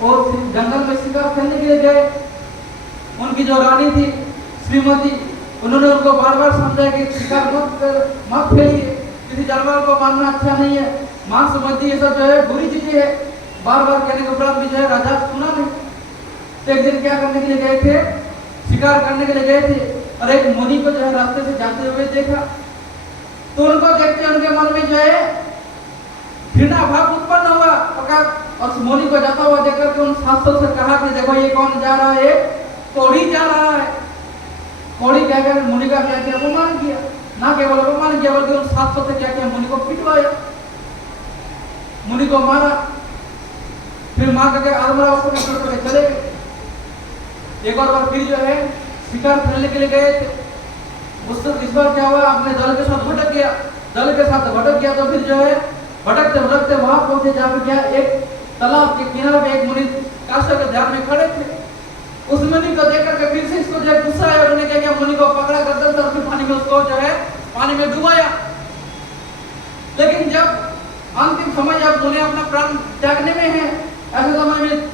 वो जंगल में शिकार करने के लिए गए। उनकी जो रानी थी श्रीमती उन्होंने उनको बार बार समझाया कि शिकार मत खेलिए किसी जानवर को मारना अच्छा नहीं है मांस मछली ये सब जो है बुरी चीजें है बार बार कहने के उपरांत भी जो है राजा सुना नहीं। तो एक दिन क्या करने के लिए गए थे शिकार करने के लिए गए थे और एक मुनि को जो है रास्ते से जाते हुए देखा तो उनको देखते उनके मन में जो है घृणा भाव उत्पन्न हुआ और उस मुनि को जाता हुआ देखकर के उन 700 से कहा कि देखो ये कौन जा रहा है कोड़ी जा रहा है। कोड़ी क्या क्या मुनि का क्या क्या अपमान किया ना केवल अपमान किया बल्कि उन 700 से क्या क्या मुनि को पिटवाया मुनि को मारा फिर मार करके आदमरा उसको निकल करके चले गए। एक और बार फिर जो है शिकार करने के लिए गए थे उससे इस बार क्या हुआ अपने दल के साथ भटक गया तो फिर जो है भटकते भटकते वहां पहुंचे जहाँ पे क्या एक तालाब के किनारे पे एक मुनि काष्ठ के ध्यान में खड़े थे। उस मुनि को देख करके फिर से इसको जो है गुस्सा आया उन्होंने क्या किया मुनि को पकड़ा गर्दन से और फिर पानी में उसको जो है पानी में डुबाया। लेकिन जब अंतिम समय जब मुनि अपना प्राण त्यागने में है ऐसे समय में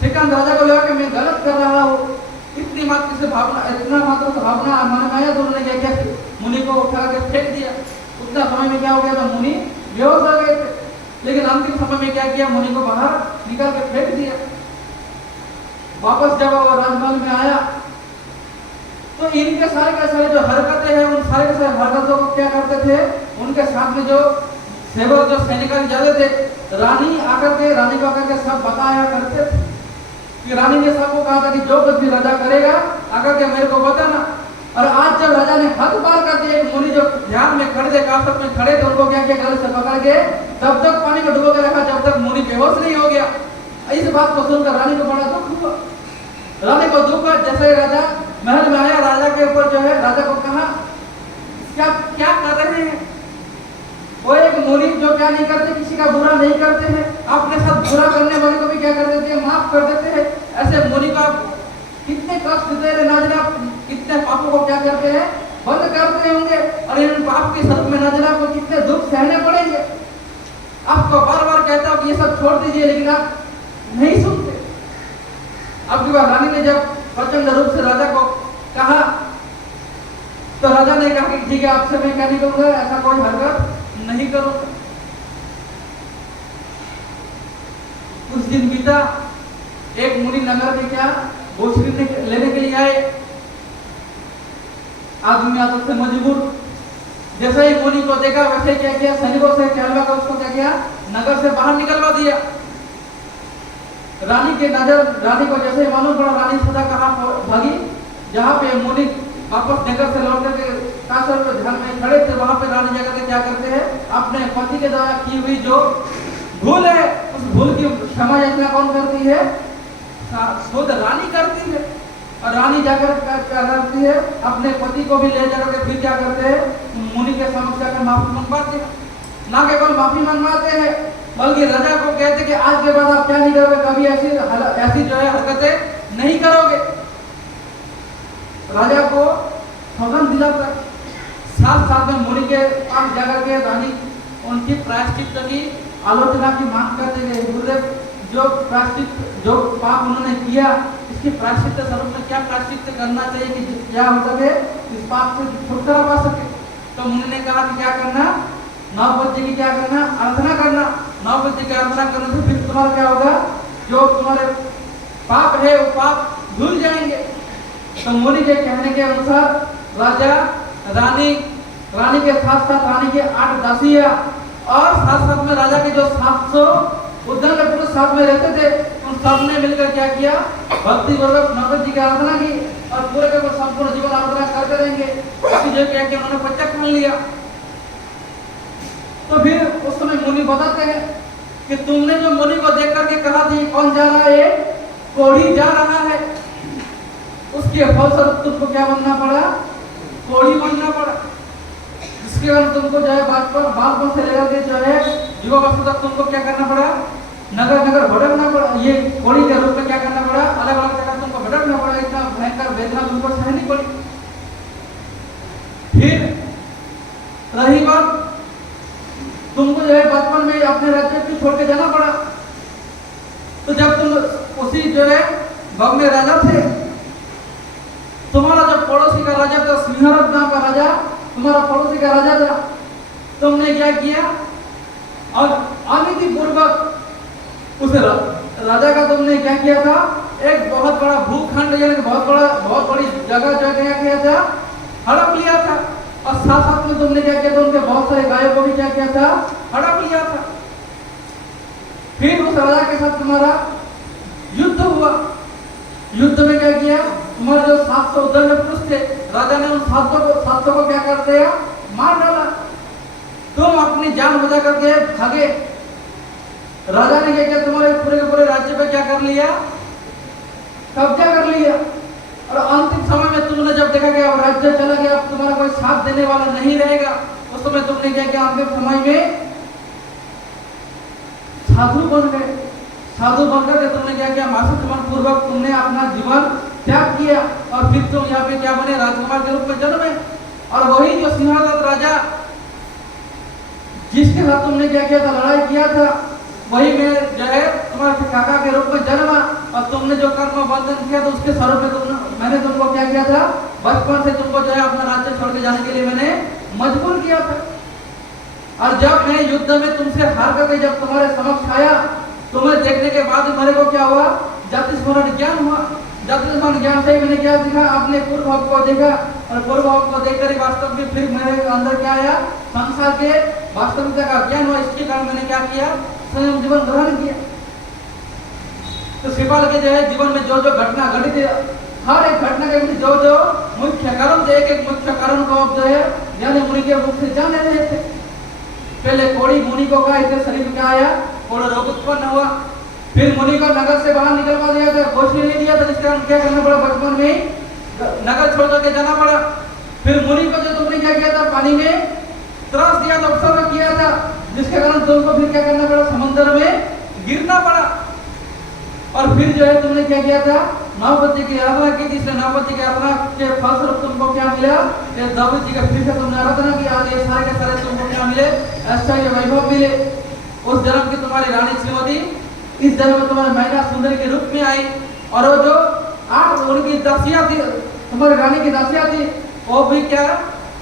श्रीकांत राजा को लगा कि मैं गलत कर रहा हूँ इतनी मात्र से भावना इतना मात्र से भावना मन में आया तो उन्होंने क्या किया मुनि को उठा के फेंक दिया। उतना समय में क्या हो गया था मुनि बेहोश हो गए थे लेकिन अंतिम समय में क्या किया मुनि को बाहर निकाल के फेंक दिया। वापस जब वो राजमहल में आया तो इनके सारे के सारे जो हरकतें हैं उन सारे के सारे हरकतों को क्या करते थे उनके साथ में जो सेवक जो सैनिक जाते थे रानी आकर के रानी को आकर के सब बताया करते थे कि रानी ने सबको कहा था कि जो कुछ भी राजा करेगा आकर के मेरे को बताना। और आज जब राजा ने हद पार कर दिया एक मुनि जो ध्यान में खड़े थे काष्ठ में खड़े थे उनको क्या किया गले से पकड़ के तब तक पानी में डुबो के रखा जब तक मुनि बेहोश नहीं हो गया। इस बात को सुनकर रानी को बड़ा दुख हुआ। रानी को दुख हुआ जैसे राजा महल में आया राजा के ऊपर जो है राजा को कहा क्या क्या कर रहे हैं। वो एक मुनि जो क्या नहीं करते किसी का बुरा नहीं करते हैं अपने साथ बुरा करने वाले को भी क्या कर देते हैं माफ कर देते हैं। ऐसे मुनि को आप कितने कष्ट दे रहे ना जाने कितने पापों को क्या करते हैं बंद करते होंगे और इन पाप के स्वरूप में ना जाने आपको कितने दुख सहने पड़ेंगे। आपको बार बार कहता हूँ कि ये सब छोड़ दीजिए लेकिन आप नहीं सुनते। अब की बार रानी ने जब प्रचंड रूप से राजा को कहा। तो राजा ने कहा कि ठीक है, आपसे मैं क्या नहीं करूंगा, ऐसा कोई हरकत नहीं करूंगा। कुछ दिन बीता, एक मुनि नगर में क्या बोझ लेने के लिए आए। आदमी आदत से मजबूर, जैसे ही मुनि को देखा वैसे क्या किया, सैनिकों से कहलवा कर उसको क्या किया, नगर से बाहर निकलवा दिया। रानी के नजर, रानी को जैसे ही मालूम पड़ा, रानी सदा कहाँ भागी, जहाँ पे मुनि वापस नगर से लौट के काशर पे ध्यान में खड़े थे, वहां पे रानी जाकर के क्या करते हैं, अपने पति के द्वारा की हुई जो भूल है, उस भूल की क्षमा याचना कौन करती है, खुद रानी करती है। और रानी जाकर क्या करती है, अपने पति को भी ले जाकर के फिर क्या करते हैं, मुनि के समक्ष जाकर माफी मंगवाते हैं। ना केवल माफी मंगवाते हैं, बल्कि राजा को कहते कि आज के बाद आप क्या नहीं करोगे, कभी ऐसी जो है हरकतें नहीं करोगे। राजा को सौगंध दिलाता, साथ साथ में मुनि के पास जाकर के रानी उनकी प्रायश्चित की आलोचना की मांग करते गए। गुरुदेव, जो प्रायश्चित, जो पाप उन्होंने किया, इसकी प्रायश्चित स्वरूप में क्या प्रायश्चित करना चाहिए कि क्या हो सके, इस पाप से छुटकारा पा सके। तो मुनि ने कहा कि क्या करना, 9 बजे की क्या करना, आराधना करना। 9 बजे की आराधना करने से फिर तुम्हारा क्या होगा, जो तुम्हारे पाप है वो पाप धुल जाएंगे। तो मुनि के कहने के अनुसार राजा, रानी के साथ साथ रानी के 8 दासियां और साथ साथ में राजा के जो 700 उद्दंड पुरुष साथ में रहते थे, उन सब ने मिलकर क्या किया, भक्ति पूर्वक नौबत जी की आराधना की और पूरे के पूरे संपूर्ण जीवन आराधना करते रहेंगे। जो क्या किया, उन्होंने पच्चक मान लिया। तो फिर उस समय मुनि बताते हैं कि तुमने जो मुनि को देख करके कहा था कौन जा रहा है, कोढ़ी जा रहा है, उसके फलस्वरूप तुमको क्या बनना पड़ा, कोढ़ी बनना पड़ा। जिसके कारण तुमको जो है बालपन से लेकर के जो है युवावस्था तक तुमको क्या करना पड़ा, नगर नगर भटकना पड़ा, ये कोढ़ी के रूप में क्या करना पड़ा, अलग अलग जगह तुमको भटकना पड़ा। इतना भयंकर वेदना तुमको सहनी पड़ी। फिर रही बात, तुमको जो है बचपन में अपने राज्य को छोड़ के जाना पड़ा। तो जब तुम उसी जो है भग में राजा थे, तुम्हारा जो पड़ोसी का राजा था, सिंहरथ नाम का राजा, तुम्हारा पड़ोसी का राजा था, तुमने क्या किया, और अनिति पूर्वक उस राजा का तुमने क्या किया था, एक बहुत बड़ा भूखंड, यानी बहुत बड़ी जगह जो क्या किया था, हड़प लिया था। और साथ साथ में तुमने क्या किया था, उनके बहुत सारे गायों को भी क्या किया था, हड़प लिया था। फिर उस राजा के साथ तुम्हारा युद्ध हुआ। युद्ध में क्या किया, तुम्हारे जो 700 उद्दंड पुरुष थे, राजा ने उन 700 को क्या कर दिया, मार डाला। तुम अपनी जान बचा करके भागे। राजा ने क्या किया, तुम्हारे पूरे के पूरे राज्य पे क्या कर लिया, कब्जा कर लिया। और अंतिम समय में तुमने जब देखा कि अब राज्य चला गया, अब तुम्हारा कोई साथ देने वाला नहीं रहेगा, उस समय तुमने क्या किया, अंतिम समय में साधु बन गए। साधु बनकर के तुमने क्या किया, मासूम पूर्वक तुमने अपना जीवन त्याग किया और फिर तुम यहाँ पे क्या बने, राजकुमार के रूप में जन्मे। और वही जो सिंहरथ राजा जिसके साथ तुमने क्या किया था, लड़ाई किया था, वही में जो है तुम्हारे काका के रूप में जन्मा। और तुमने जो कर्म बंधन किया था, उसके स्वरूप में मैंने तुमको क्या किया था, बचपन से तुमको जो है अपना राज्य छोड़ के जाने के लिए मैंने मजबूर किया था। और जब मैं युद्ध में तुमसे हार करके जब तुम्हारे समक्ष आया, तुम्हें देखने के बाद मेरे को क्या हुआ, जाति स्मरण ज्ञान हुआ। जाति स्मरण ज्ञान से मैंने क्या देखा, अपने पूर्व भाव को देखा और पूर्व भाव को देखकर वास्तव में फिर मेरे अंदर क्या आया, संसार के वास्तविकता का ज्ञान हुआ। इसके कारण मैंने क्या किया, संयम जीवन ग्रहण किया। तो श्रीपाल के जो है जीवन में जो जो घटना घटित है, हर एक घटना के जो जो मुख्य कारण थे, एक एक मुख्य कारण को अब जो है ज्ञानी मुनि के मुख से जान रहे थे। पहले कोढ़ी मुनि को कहा, इसके शरीर में क्या आया, कोढ़ रोग उत्पन्न हुआ। फिर मुनि को नगर से बाहर निकलवा दिया था, गोष्ठी नहीं दिया था, जिसके कारण क्या करना पड़ा, बचपन में नगर छोड़ करके जाना पड़ा। फिर मुनि को जो तुमने क्या किया था, पानी में त्रास दिया था, उपसर्ग किया था, जिसके कारण तुमको फिर क्या करना पड़ा, समुद्र में गिरना पड़ा। और फिर जो है तुमने क्या किया था, नौबत की आराधना की थी। इसलिए नौबत की आराधना के फलस्वरूप तुमको क्या मिला, नौबत जी का फिर से तुमने आराधना की, आज ये सारे के सारे तुमको क्या मिले, ऐश्वर्य वैभव मिले। उस जन्म की तुम्हारी रानी श्रीमती इस जन्म में तुम्हारे महिला सुंदरी के रूप में आई। और वो जो 8 उनकी दासियां थी, तुम्हारी रानी की दासियां थी, वो भी क्या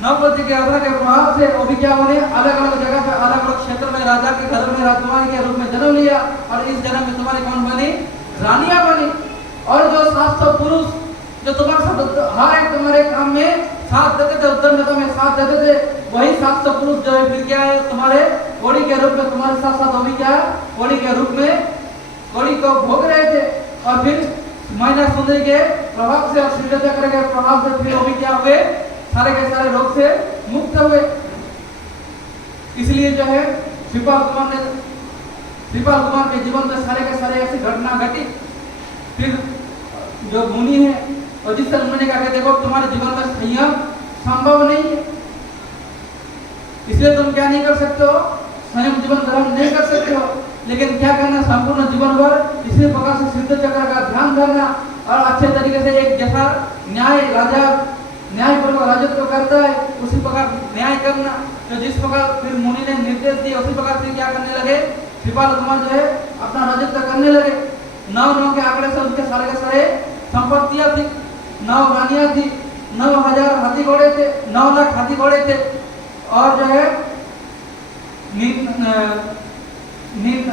नवपद जी के आराधना के प्रभाव से वो भी क्या बने, अलग अलग जगह पे अलग अलग क्षेत्र में राजा के घर में राजकुमारी के रूप में जन्म लिया, और इस जन्म में तुम्हारी कौन बनी, रानियां बनी। और जो 700 पुरुष जो तुम्हारे साथ हर एक तुम्हारे काम में साथ देते थे, उद्यम में साथ देते थे, वही 700 पुरुष जो है फिर क्या है तुम्हारे घोड़ी के रूप में तुम्हारे साथ साथ वो भी क्या घोड़ी के रूप में घोड़ी को भोग रहे थे। और फिर मैना सुंदरी के प्रभाव से और श्री चक्र के प्रभाव से फिर वो भी क्या हुए, सारे के सारे रोग से मुक्त हुए। इसलिए जो है श्रीपाल कुमार के जीवन में सारे के सारे ऐसी घटना घटी। फिर जो मुनि है और जिस मुनि का कहते देखो तुम्हारे जीवन में संयम संभव नहीं है, इसलिए तुम क्या नहीं कर सकते हो, संयम जीवन ग्रहण नहीं कर सकते हो। लेकिन क्या करना, संपूर्ण जीवन भर इसी प्रकार से सिद्ध चक्र का ध्यान करना और अच्छे तरीके से एक जैसा न्याय राजा न्यायपूर्वक राजत्व करता है उसी प्रकार न्याय करना। तो जिस प्रकार फिर मुनि ने निर्देश दिया उसी प्रकार फिर क्या करने लगे, श्रीपाल कुमार जो है अपना राजत्व करने लगे। 9 के आंकड़े से उनके सारे के सारे संपत्तियां थी, 9 रानियां थी, 9000 हाथी घोड़े थे, 9 लाख हाथी घोड़े थे, और जो है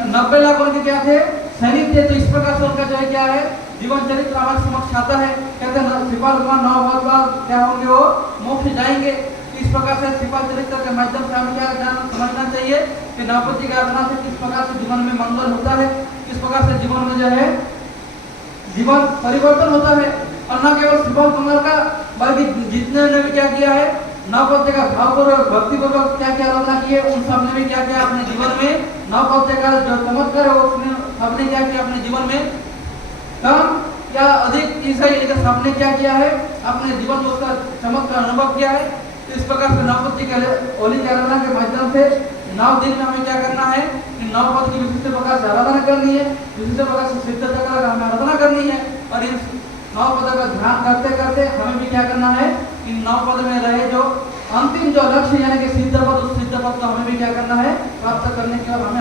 90 लाख उनके क्या थे, सैनिक थे। तो इस प्रकार से उनका जो है क्या है जीवन चरित्र हमारे समक्ष आता है। कहते हैं श्रीपाल कुमार 9 बहुत बार क्या होंगे, वो मोक्ष जाएंगे। इस प्रकार से श्रीपाल चरित्र के माध्यम से हमें क्या समझना चाहिए कि नवपति की आराधना से किस प्रकार से जीवन में मंगल होता है, किस प्रकार से जीवन में जो है जीवन परिवर्तन होता है। और न केवल श्रीपाल कुमार का बल्कि जितने ने भी क्या किया है, नवपति का भावपूर्वक भक्तिपूर्वक क्या क्या आराधना की है, उन सब ने भी क्या किया अपने जीवन में नवपति का जो चमत्कार है उसने सबने क्या किया अपने जीवन में कम या अधिक ईसाई लेकर सबने क्या किया है अपने जीवन में उसका चमत्कार अनुभव किया है। तो इस प्रकार से नवपति के होली की आराधना के माध्यम से 9 दिन में हमें क्या करना है कि नवपति की विशिष्ट प्रकार से आराधना करनी है, विशिष्ट प्रकार से सिद्ध चक्र का हमें आराधना करनी है। और इन 9 पद का ध्यान करते करते हमें भी क्या करना है, इन 9 पद में रहे जो अंतिम जो लक्ष्य यानी कि सिद्ध पद, उस सिद्ध पद को हमें भी क्या करना है प्राप्त करने के बाद हमें